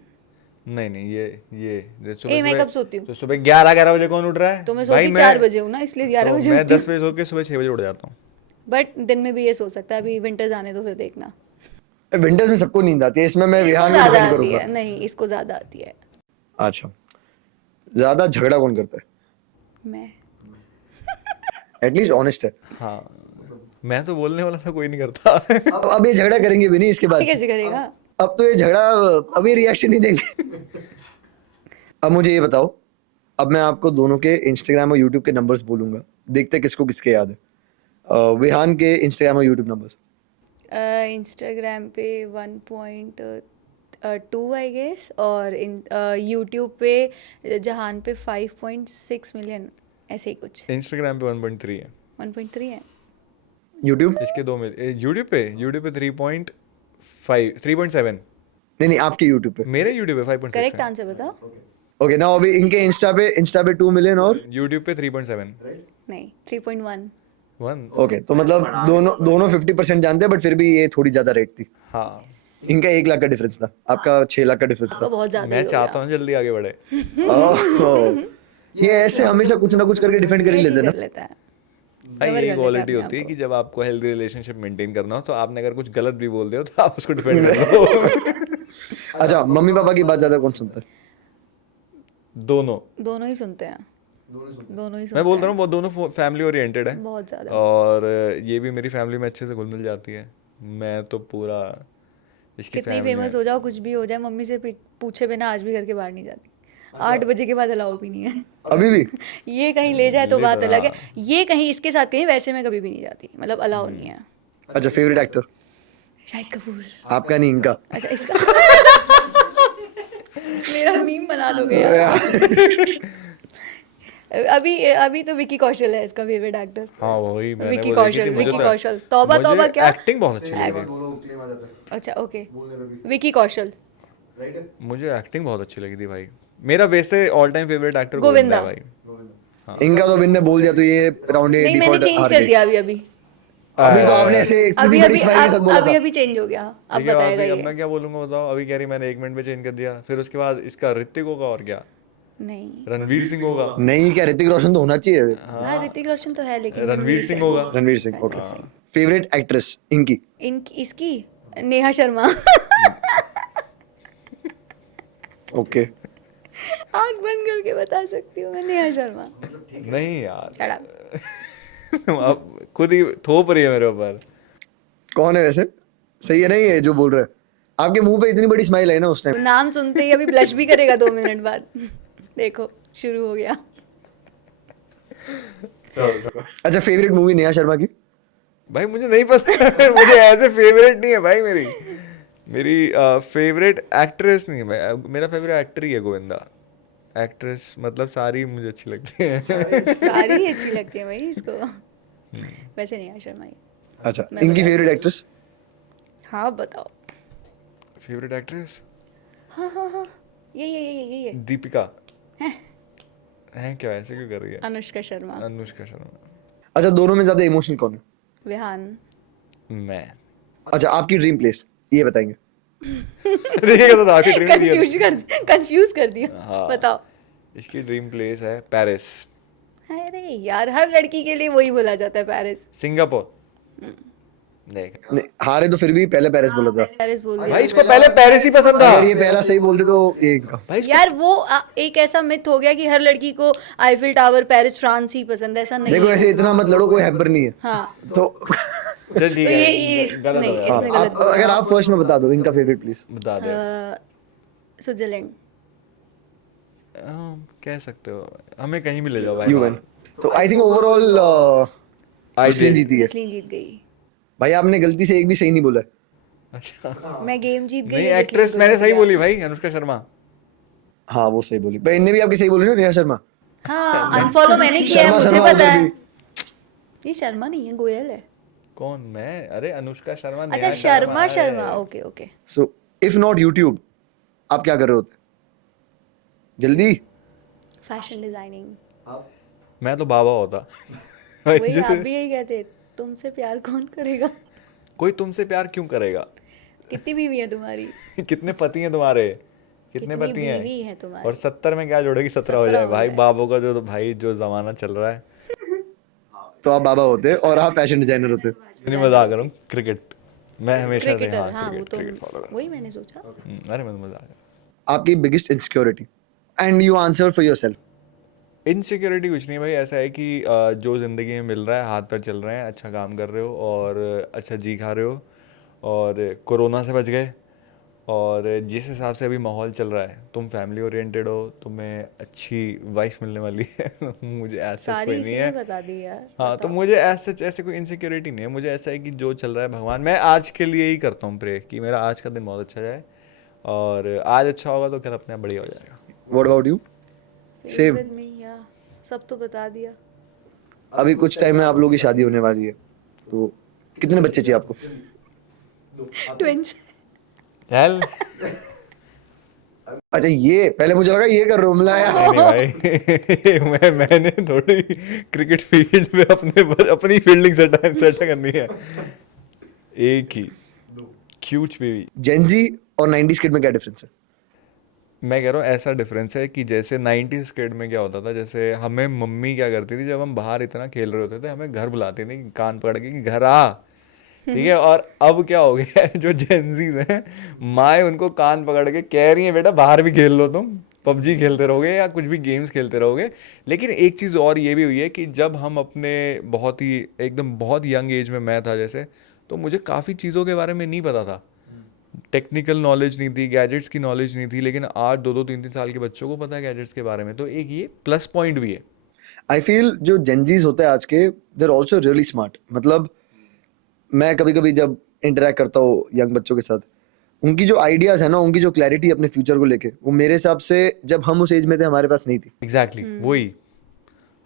नहीं ये ए, मैं कब सोती हूँ? तो सुबह 11 बजे कौन उठ रहा है? तो मैं भाई सोती 4 बजे हूँ ना, इसलिए 11 तो बजे मैं उठती 10 बजे सो के सुबह 6 बजे उठ जाता हूँ। बट दिन में भी ये सो सकता है। अभी विंटर्स आने तो फिर देखना। विंटर्स में सबको नींद आती है, इसमें मैं इसको विहान को ज्यादा डिफेंड आती करूंगा। है। नहीं, इसको ज्यादा आती है। अच्छा, ज्यादा झगड़ा कौन करता है? मैं। एटलीस्ट ऑनेस्ट है। हाँ मैं तो बोलने वाला था, कोई नहीं करता। अब ये झगड़ा करेंगे भी नहीं इसके बाद। ये कैसे करेगा? अब तो ये झगड़ा, अब ये रिएक्शन नहीं देंगे। अब मुझे ये बताओ, अब मैं आपको दोनों के इंस्टाग्राम और यूट्यूब के नंबर्स बोलूंगा, देखते हैं किसको किसके याद है। विहान के इंस्टाग्राम और यूट्यूब नंबर्स। इंस्टाग्राम पे 1.2 आई गेस, और यूट्यूब पे जहान पे 5.6 मिलियन, ऐसे ही कुछ। इंस्टाग्राम पे 1.3 है। 1.3 है। यूट्यूब इसके 2 मिल यूट्यूब पे 3.7। नहीं, आपके यूट्यूब पे। मेरे यूट्यूब पे 5.6 करेक्ट है। आंसर बताओ। ओके ना, अभी इनके इंस्टा पे 2 मिलियन और यूट्यूब पे 3.7। नहीं, 3.1। 1। ओके, तो मतलब दोनों 50% जानते हैं, बट फिर भी ये थोड़ी ज्यादा रेट थी। हाँ इनका 1 लाख का डिफरेंस था, आपका 6 लाख का डिफरेंस तो था। बहुत ज्यादा मैं चाहता हूँ जल्दी आगे बढ़े। ओह, ये ऐसे हमेशा कुछ ना कुछ करके डिफेंड कर ही लेते हैं ना। कर लेता है। भाई Cover यही कर लेता क्वालिटी अपने होती है आप कि जब आपको हेल्दी रिलेशनशिप मेंटेन करना हो, तो आपने अगर कुछ गलत भी बोल दिया तो आप उसको डिफेंड कर लो। अच्छा, मम्मी पापा की बात ज्यादा कौन सुनता है? दोनों। को। दोनों ही सुनते हैं। दोनों ही सुनते मैं बोल रहा हैं। हूँ वो दोनों फैमिली ओरिएंटेड है। बहुत ज्यादा। और ये भी मेरी फैमिली में अच्छे से घुल मिल जाती है। मैं तो पूरा इसकी कितनी फैमिली फेमस हो जाओ, कुछ भी हो जाए, मम्मी से पूछे बिना आज भी घर के बाहर नहीं जाती। 8 बजे के बाद अलाउ भी नहीं है। अभी भी? ये कहीं ले जाए तो ले बात तो अलग है। हाँ। ये कहीं इसके साथ कहीं, वैसे मैं कभी भी नहीं जाती, मतलब अलाउ नहीं है। अच्छा, फेवरेट एक्टर? शाहिद कपूर। आपका नहीं, इनका। अच्छा, इसका मेरा मीम बना लोगे यार। अभी तो विकी कौशल है इसका फेवरेट एक्टर। हाँ वही मैंने विकी वो देखी थी। कौशल, मुझे विकी तो- कौशल। तौबा मुझे तौबा क्या? एक्टिंग बहुत अच्छी लगी थी। अच्छा ओके, विकी कौशल। मुझे एक्टिंग बहुत अच्छी लगी थी भाई। मेरा वैसे all time favourite actor Govinda. Govinda है भाई। इनका तो विन ने बोल दिया तो ये राउंड नहीं, मैंने डिफॉल्ट चेंज हार कर गए। दिया अभी अभी तो आपने ऐसे इतनी अभी बड़ी अभी स्माइल के साथ बोला अभी था। अभी चेंज हो गया। अब ठीक है, बताएगा अब ये। मैं क्या बोलूंगा बताओ। अभी कह रही मैंने 1 मिनट में चेंज कर दिया, फिर उसके बाद इसका ऋतिक होगा और क्या नहीं, रणवीर सिंह होगा। नहीं, क्या ऋतिक रोशन तो होना चाहिए। हाँ ऋतिक रोशन तो है, लेकिन रणवीर सिंह होगा। Ranveer Singh, okay. Favourite actress इनकी? इसकी नेहा शर्मा। ओके। आँख बंद करके बता सकती हूँ मैं, नेहा शर्मा। नहीं यार Shut up। अब खुद ही थोप रही है मेरे ऊपर। कौन है वैसे? सही है नहीं ये जो बोल रहा है? आपके मुंह पे इतनी बड़ी स्माइल है ना उस टाइम। नाम सुनते ही अभी ब्लश भी करेगा 2 मिनट बाद। देखो शुरू हो गया। अच्छा, फेवरेट मूवी नेहा शर्मा की? भाई मुझे नहीं पता। मुझे ऐसे फेवरेट नहीं है भाई मेरी। मेरी फेवरेट एक्ट्रेस नहीं है, मेरा फेवरेट एक्टर ही है गोविंदा। एक्ट्रेस मतलब सारी मुझे अच्छी लगती है। सारी अच्छी लगती है भाई इसको। हम्म। वैसे नहीं है शर्मा ये। अच्छा, मैं इनकी बता- फेवरेट एक्ट्रेस? हाँ बताओ। फेवरेट एक्ट्रेस हाँ हाँ हाँ, ये दीपिका है। क्या ऐसे क्यों कर रही है? अनुष्का शर्मा। अनुष्का शर्मा। अच्छा, दोनों में ज्यादा इमोशनल कौन है? विहान। मैं। अच्छा, आपकी ड्रीम प्लेस ये बताएंगे? अरे ये तो आपकी ड्रीम कंफ्यूज कर दिया। हाँ। बताओ। इसकी ड्रीम प्लेस है पेरिस, अरे यार, हर लड़की के लिए वही बोला जाता है, पेरिस। सिंगापुर। देख नहीं, हारे तो फिर भी पहले पेरिस बोला था। पेरिस बोल दिया। भाई इसको पहले पेरिस ही पसंद था। अगर ये पहला सही बोलते तो ये इनका। भाई इसको यार वो एक ऐसा मिथ हो गया कि हर लड़की को आईफिल टावर, पेरिस, फ्रांस ही पसंद है, ऐसा नहीं देखो है। ऐसे इतना मत लड़ो, कोई हैम्पर नहीं है हाँ, तो। चल ठीक तो है, ये गलत नहीं, हो गया। इसने हाँ, गलत बोला। अगर आप फर्स्ट में बता दो इनका फेवरेट प्लेस। बता दे। स्विट्जरलैंड। कह सकते हो, हमें कहीं भी ले जाओ भाई। यूएन। तो I think overall I Jasleen did. जीती है। जसलीन जीत गई। भाई आपने गलती से एक भी सही नहीं बोला है। अच्छा मैं गेम जीत गई। नहीं, जसलीन एक्ट्रेस को मैंने जीत सही गया। बोली भाई, अनुष्का शर्मा। हाँ वो सही बोली, पर इनने भी आपकी सही बोली ना, नेहा शर्मा। हाँ, अनफॉलो मैंने किया है, शर्मा मुझे शर्मा पता उधर है। भी। ये शर्मा नहीं है, गोयल है। कौन मैं? अरे अनुष्का शर्मा, अच्छा, नेहा शर्मा है। Sharma, okay okay. So if not YouTube, आप क्या कर रहे होते जल्दी? Fashion designing. मैं तो बाबा होता। वही जैसे आप भी यही कहते, तुमसे प्यार कौन करेगा? कोई तुमसे प्यार क्यों करेगा? कितनी बीवी है तुम्हारी? कितने पति हैं तुम्हारे? कितने कितनी पति हैं? बीवी है तुम्हारी? और 70 में क्या जोड़ेगी, 17 हो 17 जाए हो भाई। जाए। बाबों का जो, तो भाई जो जमाना चल रहा है। तो आप बाबा होते और आप फैशन डिजाइनर होते। नहीं, मजाक कर रहा हूँ। क्रिकेट मैं हमेशा से, क्रिकेटर, हाँ हाँ वो क्रिकेट तो क्रिकेट फॉलो करता वही मैंने सोचा। हूँ। अरे मैं तो मजाक कर रहा हूँ। आपकी biggest insecurity and you answer for yourself. Insecurity कुछ नहीं भाई, ऐसा है कि जो ज़िंदगी में मिल रहा है, हाथ पर चल रहे हैं, अच्छा काम कर रहे हो और अच्छा जी खा रहे हो और कोरोना से बच गए, और जिस हिसाब से अभी माहौल चल रहा है, तुम फैमिली ओरिएंटेड हो, तुम्हें अच्छी वाइफ मिलने वाली है। मुझे ऐसा सारी कोई नहीं इसी है। ने बता दी यार। हाँ, तो मुझे ऐसा ऐसे कोई इनसिक्योरिटी नहीं है। मुझे ऐसा है कि जो चल रहा है, भगवान, मैं आज के लिए ही करता हूँ प्रे कि मेरा आज का दिन बहुत अच्छा जाए, और आज अच्छा होगा तो कल अपने आप बढ़िया हो जाएगा। What about you? Same Same. With me, या सब तो बता दिया। अभी कुछ टाइम में आप लोगों की शादी होने वाली है, तो कितने बच्चे चाहिए आपको? ट्विंस। चल अच्छा, ये पहले मुझे लगा ये कर रहे हो, मिला यार। नहीं भाई। मैंने थोड़ी क्रिकेट फील्ड में अपनी फील्डिंग सेट करनी है। एक ही क्यूच बेबी। जेनजी और 90s किड में क्या डिफरेंस है? मैं कह रहा हूँ ऐसा डिफरेंस है कि जैसे 90s किड में क्या होता था, जैसे हमें मम्मी क्या करती थी, जब हम बाहर इतना खेल रहे होते थे, हमें घर बुलाती थी कान पकड़ के कि घर आ, ठीक है। और अब क्या हो गया है, जो जेनजीज हैं, माएँ उनको कान पकड़ के कह रही हैं बेटा बाहर भी खेल लो, तुम पबजी खेलते रहोगे या कुछ भी गेम्स खेलते रहोगे। लेकिन एक चीज़ और ये भी हुई है कि जब हम अपने बहुत ही एकदम बहुत यंग एज में, मैं था जैसे, तो मुझे काफ़ी चीज़ों के बारे में नहीं पता था। टेक्निकल नॉलेज नहीं थी, गैजेट्स की नॉलेज नहीं थी, लेकिन आज 2-2 3-3 साल के बच्चों को पता है गैजेट्स के बारे में। तो एक ये प्लस पॉइंट भी है। आई फील जो जेनजीज होते हैं आज के, they are also really smart. मतलब मैं कभी कभी जब इंटरेक्ट करता हूँ यंग बच्चों के साथ, उनकी जो आइडियाज है ना, उनकी जो क्लैरिटी अपने फ्यूचर को लेके, वो मेरे हिसाब से जब हम उस एज में थे हमारे पास नहीं थी। एग्जैक्टली वही।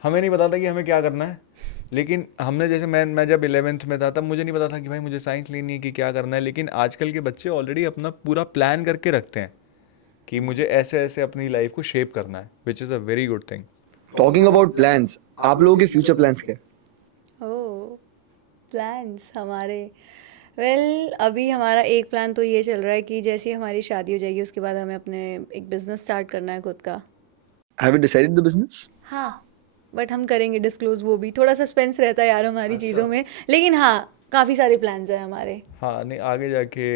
हमें नहीं पता था कि हमें क्या करना है, लेकिन हमने जैसे मैं जब 11th में था, तब मुझे नहीं पता था कि भाई मुझे साइंस लेनी है कि क्या करना है। लेकिन आजकल के बच्चे ऑलरेडी अपना पूरा प्लान करके रखते हैं कि मुझे ऐसे ऐसे अपनी लाइफ को शेप करना है, which is a very good thing. Talking about plans, आप लोगों के फ्यूचर प्लान्स क्या है? ओह, प्लान्स हमारे, वेल अभी हमारा एक प्लान तो ये चल रहा है कि जैसे ही हमारी शादी हो जाएगी उसके बाद हमें अपने एक बिजनेस स्टार्ट करना है खुद का। Have you decided the business? हाँ, बट हम करेंगे डिस्क्लोज, वो भी थोड़ा सस्पेंस रहता है यार हमारी चीज़ों में, लेकिन हाँ काफ़ी सारे प्लान्स हैं हमारे। हाँ नहीं, आगे जाके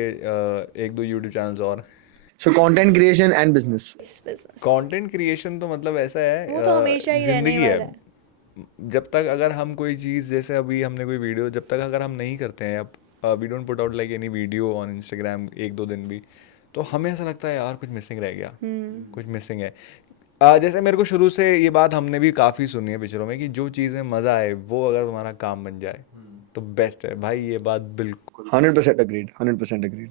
1-2 यूट्यूब चैनल्स और। So content creation and business. इस बिजनेस कंटेंट क्रिएशन तो मतलब ऐसा है, वो तो हमेशा ही रहने जिंदगी वाला है। जब तक अगर हम कोई चीज़, जैसे अभी हमने कोई वीडियो, जब तक अगर हम नहीं करते हैं, अब we don't put out like any video on Instagram 1-2 दिन भी, तो हमें ऐसा लगता है यार कुछ मिसिंग रह गया, कुछ मिसिंग है। जैसे मेरे को शुरू से ये बात हमने भी काफ़ी सुनी है पिक्चरों में कि जो चीज़ में मज़ा आए वो अगर तुम्हारा काम बन जाए तो बेस्ट है भाई। ये बात बिल्कुल 100% agreed, 100% agreed.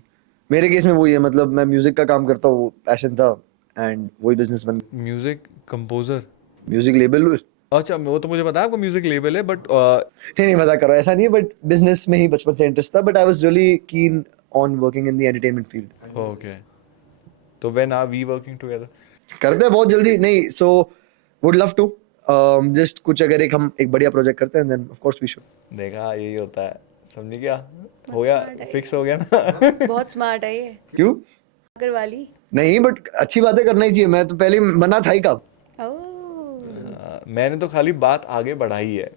मेरे केस में वही है, मतलब मैं म्यूजिक का काम करता हूँ, पैशन था एंड वही बिजनेस बन गया। Music composer? Music label? अच्छा, वो तो मुझे पता है आपको म्यूजिक लेबल है, बट नहीं मजाक कर रहा हूँ, ऐसा नहीं है, बट बिजनेस में ही बचपन से इंटरेस्ट था, but I was really keen on working in the entertainment field. Okay, तो when are we working together? करते हैं बहुत जल्दी, नहीं so would love to just कुछ अगर हम एक बढ़िया प्रोजेक्ट करते हैं then of course we should. देखा, यही होता है, समझी क्या? हो बहुत गया, smart है फिक्स ये। हो गया ना? बहुत स्मार्ट है ये क्यों? अगर वाली। नहीं बट अच्छी बातें करना ही चाहिए, मैं तो पहले ही मना था ही कब। ओह मैंने तो खाली बात आगे बढ़ाई है।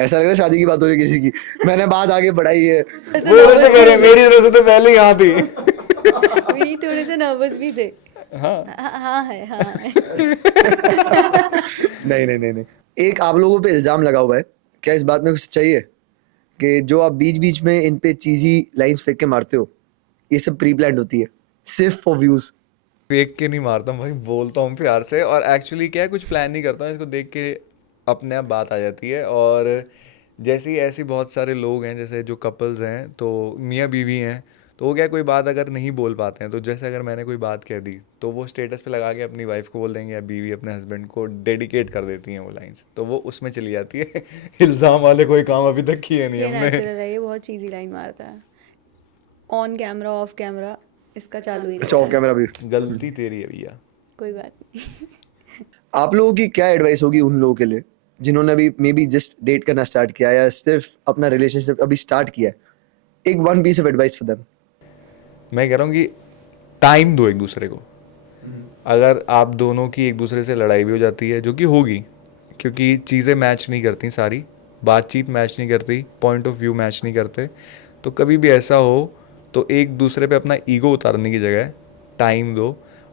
ऐसा लग रहा है शादी की बात हो रही है किसी की, मैंने बात आगे बढ़ाई है। वो इधर से कह रहे हैं, मेरी तरफ से तो पहले ही हाँ थी। वही थोड़े से नर्वस भी थे। हाँ, हाँ है, हाँ है। नहीं नहीं नहीं नहीं, एक आप लोगों पे इल्जाम लगा हुआ है, क्या इस बात में कुछ सच्चाई है कि जो आप बीच बीच में इन पे चीजी लाइंस फेंक के मारते हो, ये सब प्री प्लान्ड होती है सिर्फ फॉर व्यूज? फेंक के नहीं मारता हूँ भाई, बोलता हूँ प्यार से, और एक्चुअली क्या है, कुछ प्लान नहीं करता हूँ, इसको देख के अपने आप बात आ जाती है। और जैसे ही ऐसे बहुत सारे लोग हैं, जैसे जो कपल्स हैं, तो मियाँ बीवी हैं, तो वो क्या है, कोई बात अगर नहीं बोल पाते हैं, तो जैसे अगर मैंने कोई बात कह दी, तो वो स्टेटस पे लगा के अपनी वाइफ को बोल देंगे, या बीवी अपने हस्बैंड को डेडिकेट कर देती हैं वो लाइंस, तो वो उसमें चली जाती है। इल्ज़ाम वाले कोई काम अभी तक किए नहीं ये हमने। नेचुरल है, ये बहुत चीजी लाइन मारता है। ऑन कैमरा ऑफ कैमरा इसका चालू ही अच्छा, रहता ऑफ है। कैमरा भी? गलती तेरी है भैया। कोई बात नहीं। आप लोगों की क्या एडवाइस होगी उन लोगों के लिए जिन्होंने अभी मे बी जस्ट डेट करना स्टार्ट किया या सिर्फ अपना रिलेशनशिप अभी स्टार्ट किया है? एक one piece of advice for them. मैं कह रहा हूँ कि टाइम दो एक दूसरे को। अगर आप दोनों की एक दूसरे से लड़ाई भी हो जाती है, जो कि होगी, क्योंकि चीज़ें मैच नहीं करती, सारी बातचीत मैच नहीं करती, पॉइंट ऑफ व्यू मैच नहीं करते, तो कभी भी ऐसा हो तो एक दूसरे पे अपना ईगो उतारने की जगह टाइम दो।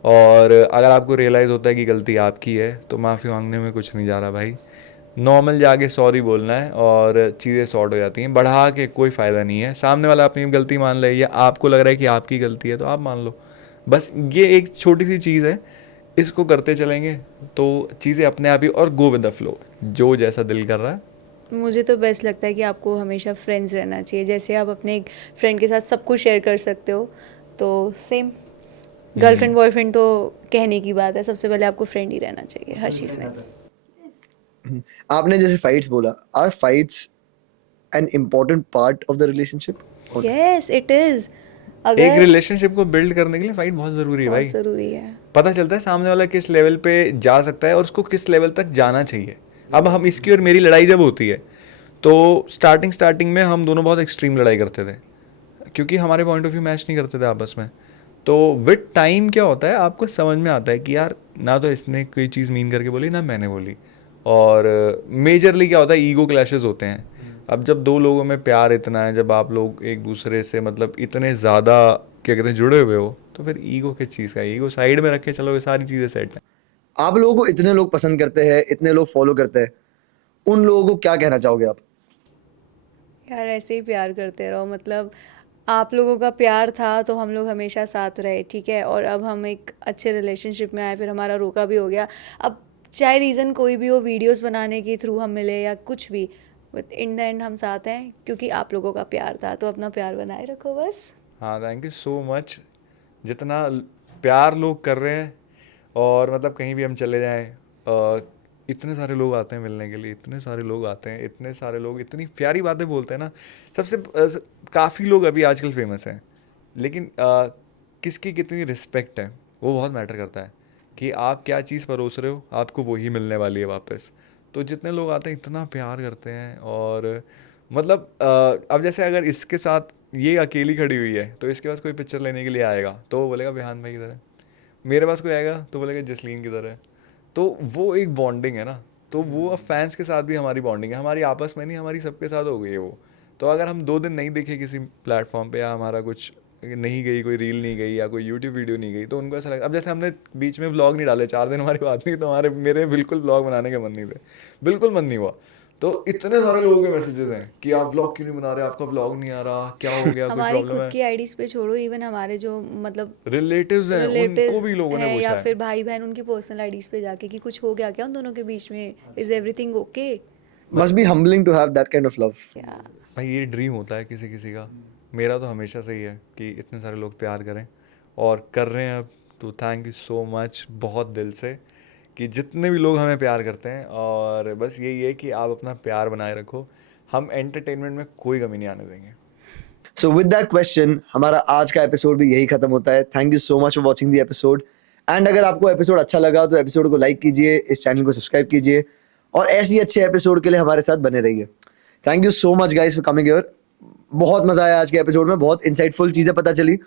और अगर आपको रियलाइज़ होता है कि गलती आपकी है, तो माफ़ी मांगने में कुछ नहीं जा रहा भाई, नॉर्मल जाके सॉरी बोलना है और चीज़ें सॉर्ट हो जाती हैं। बढ़ा के कोई फ़ायदा नहीं है, सामने वाला अपनी गलती मान ले, या आपको लग रहा है कि आपकी गलती है तो आप मान लो। बस ये एक छोटी सी चीज़ है, इसको करते चलेंगे तो चीज़ें अपने आप ही, और गो विद द फ्लो, जो जैसा दिल कर रहा है। मुझे तो बेस्ट लगता है कि आपको हमेशा फ्रेंड्स रहना चाहिए। जैसे आप अपने एक फ्रेंड के साथ सब कुछ शेयर कर सकते हो, तो सेम गर्लफ्रेंड बॉयफ्रेंड तो कहने की बात है, सबसे पहले आपको फ्रेंड ही रहना चाहिए हर चीज़ में। आपने जैसे फाइट्स बोला, are fights an important part of the relationship? Yes it is. एक अगर रिलेशनशिप को बिल्ड करने के लिए फाइट बहुत ज़रूरी है भाई। बहुत ज़रूरी है। पता चलता है सामने वाला किस लेवल पे जा सकता है और उसको किस लेवल तक जाना चाहिए। अब हम इसकी और मेरी लड़ाई जब होती है, तो स्टार्टिंग में हम दोनों बहुत एक्सट्रीम लड़ाई करते थे, क्योंकि हमारे पॉइंट ऑफ व्यू मैच नहीं करते थे आपस में। तो विद टाइम क्या होता है, आपको समझ में आता है कि यार ना तो इसने कोई चीज़ मीन करके बोली, ना मैंने बोली। और मेजरली क्या होता है, ईगो क्लैशेस होते हैं। अब जब दो लोगों में प्यार इतना है, जब आप लोग एक दूसरे से मतलब इतने ज़्यादा क्या कहते हैं जुड़े हुए हो, तो फिर ईगो किस चीज़ का, ईगो साइड में रख के चलो, ये सारी चीज़ें सेट हैं। आप लोगों को इतने लोग पसंद करते हैं, इतने लोग फॉलो करते हैं, उन लोगों को क्या कहना चाहोगे आप? यार ऐसे ही प्यार करते रहो, मतलब आप लोगों का प्यार था तो हम लोग हमेशा साथ रहे, ठीक है, और अब हम एक अच्छे रिलेशनशिप में आए, फिर हमारा रोका भी हो गया। अब चाहे रीज़न कोई भी हो, वीडियोस बनाने के थ्रू हम मिले या कुछ भी, बट इन द एंड हम साथ हैं क्योंकि आप लोगों का प्यार था, तो अपना प्यार बनाए रखो बस। हाँ, थैंक यू सो मच। जितना प्यार लोग कर रहे हैं, और मतलब कहीं भी हम चले जाएं, इतने सारे लोग आते हैं मिलने के लिए, इतने सारे लोग आते हैं, इतने सारे लोग इतनी प्यारी बातें बोलते हैं ना। सबसे काफ़ी लोग अभी आजकल फेमस हैं, लेकिन किसकी कितनी रिस्पेक्ट है वो बहुत मैटर करता है, कि आप क्या चीज़ परोस रहे हो, आपको वही मिलने वाली है वापस। तो जितने लोग आते हैं इतना प्यार करते हैं, और मतलब अब जैसे अगर इसके साथ ये अकेली खड़ी हुई है, तो इसके पास कोई पिक्चर लेने के लिए आएगा तो वो बोलेगा विहान भाई किधर है, मेरे पास कोई आएगा तो बोलेगा जसलीन किधर है। तो वो एक बॉन्डिंग है ना, तो वो अब फैंस के साथ भी हमारी बॉन्डिंग है, हमारी आपस में नहीं, हमारी सबके साथ हो गई है वो। तो अगर हम 2 दिन नहीं दिखे किसी प्लेटफॉर्म पे, या हमारा कुछ नहीं गई, कोई रील नहीं गई या कोई यूट्यूब वीडियो नहीं गई, तो उनको ऐसा लगा। अब जैसे हमने बीच में व्लॉग नहीं डाले, 4 दिन हमारी बात नहीं, तो मेरे बिल्कुल व्लॉग बनाने का मन नहीं थे, बिल्कुल मन नहीं हुआ। तो इतने सारे लोगों के मैसेजेस हैं कि आप व्लॉग क्यों नहीं बना रहे, आपका व्लॉग नहीं आ रहा, क्या हो गया, कोई हमारी प्रॉब्लम खुद है। की आईडीज पे छोड़ो, इवन हमारे जो मतलब रिलेटिव्स हैं, उनको भी लोगों ने हैं पूछा या है। फिर भाई बहन, उनकी पर्सनल आईडीज पे जाके कि कुछ हो गया क्या उन दोनों के बीच में, is everything okay. Must be humbling to have that kind of love. या भाई ये ड्रीम होता है किसी किसी का। मेरा तो हमेशा से ही है कि इतने सारे लोग प्यार करें और कर रहे हैं अब, तो थैंक यू सो मच बहुत दिल से कि जितने भी लोग हमें प्यार करते हैं। और बस यही है कि आप अपना प्यार बनाए रखो, हम एंटरटेनमेंट में कोई कमी नहीं आने देंगे। सो विद दैट क्वेश्चन हमारा आज का एपिसोड भी यही खत्म होता है। Thank you so much for watching the episode. And अगर आपको एपिसोड अच्छा लगा तो एपिसोड को लाइक कीजिए, इस चैनल को सब्सक्राइब कीजिए और ऐसी अच्छे एपिसोड के लिए हमारे साथ बने रहिए। Thank you so much guys for coming here. बहुत मजा आया आज के एपिसोड में, बहुत इंसाइटफुल चीजें पता चली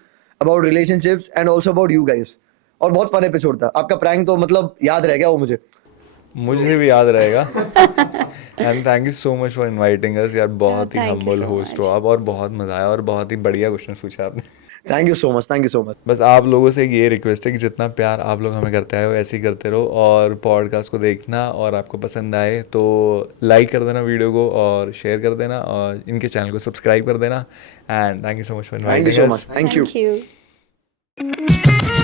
about relationships and also about you guys. और बहुत फन एपिसोड था। आपका प्रैंक तो मतलब याद रह गया वो मुझे भी याद रहेगा। And thank you so much for inviting us यार, बहुत ही thank you humble so host हो much. आप और बहुत मज़ा आया और बहुत ही बढ़िया क्वेश्चन पूछा आपने। Thank you so much, thank you so much. बस आप लोगों से ये रिक्वेस्ट है कि जितना प्यार आप लोग हमें करते आए हो ऐसे ही करते रहो, और पॉडकास्ट को देखना और आपको पसंद आए तो लाइक कर देना वीडियो को और शेयर कर देना और इनके चैनल को सब्सक्राइब कर देना। And thank you so much for thank you inviting so us. Much, thank you. Thank you.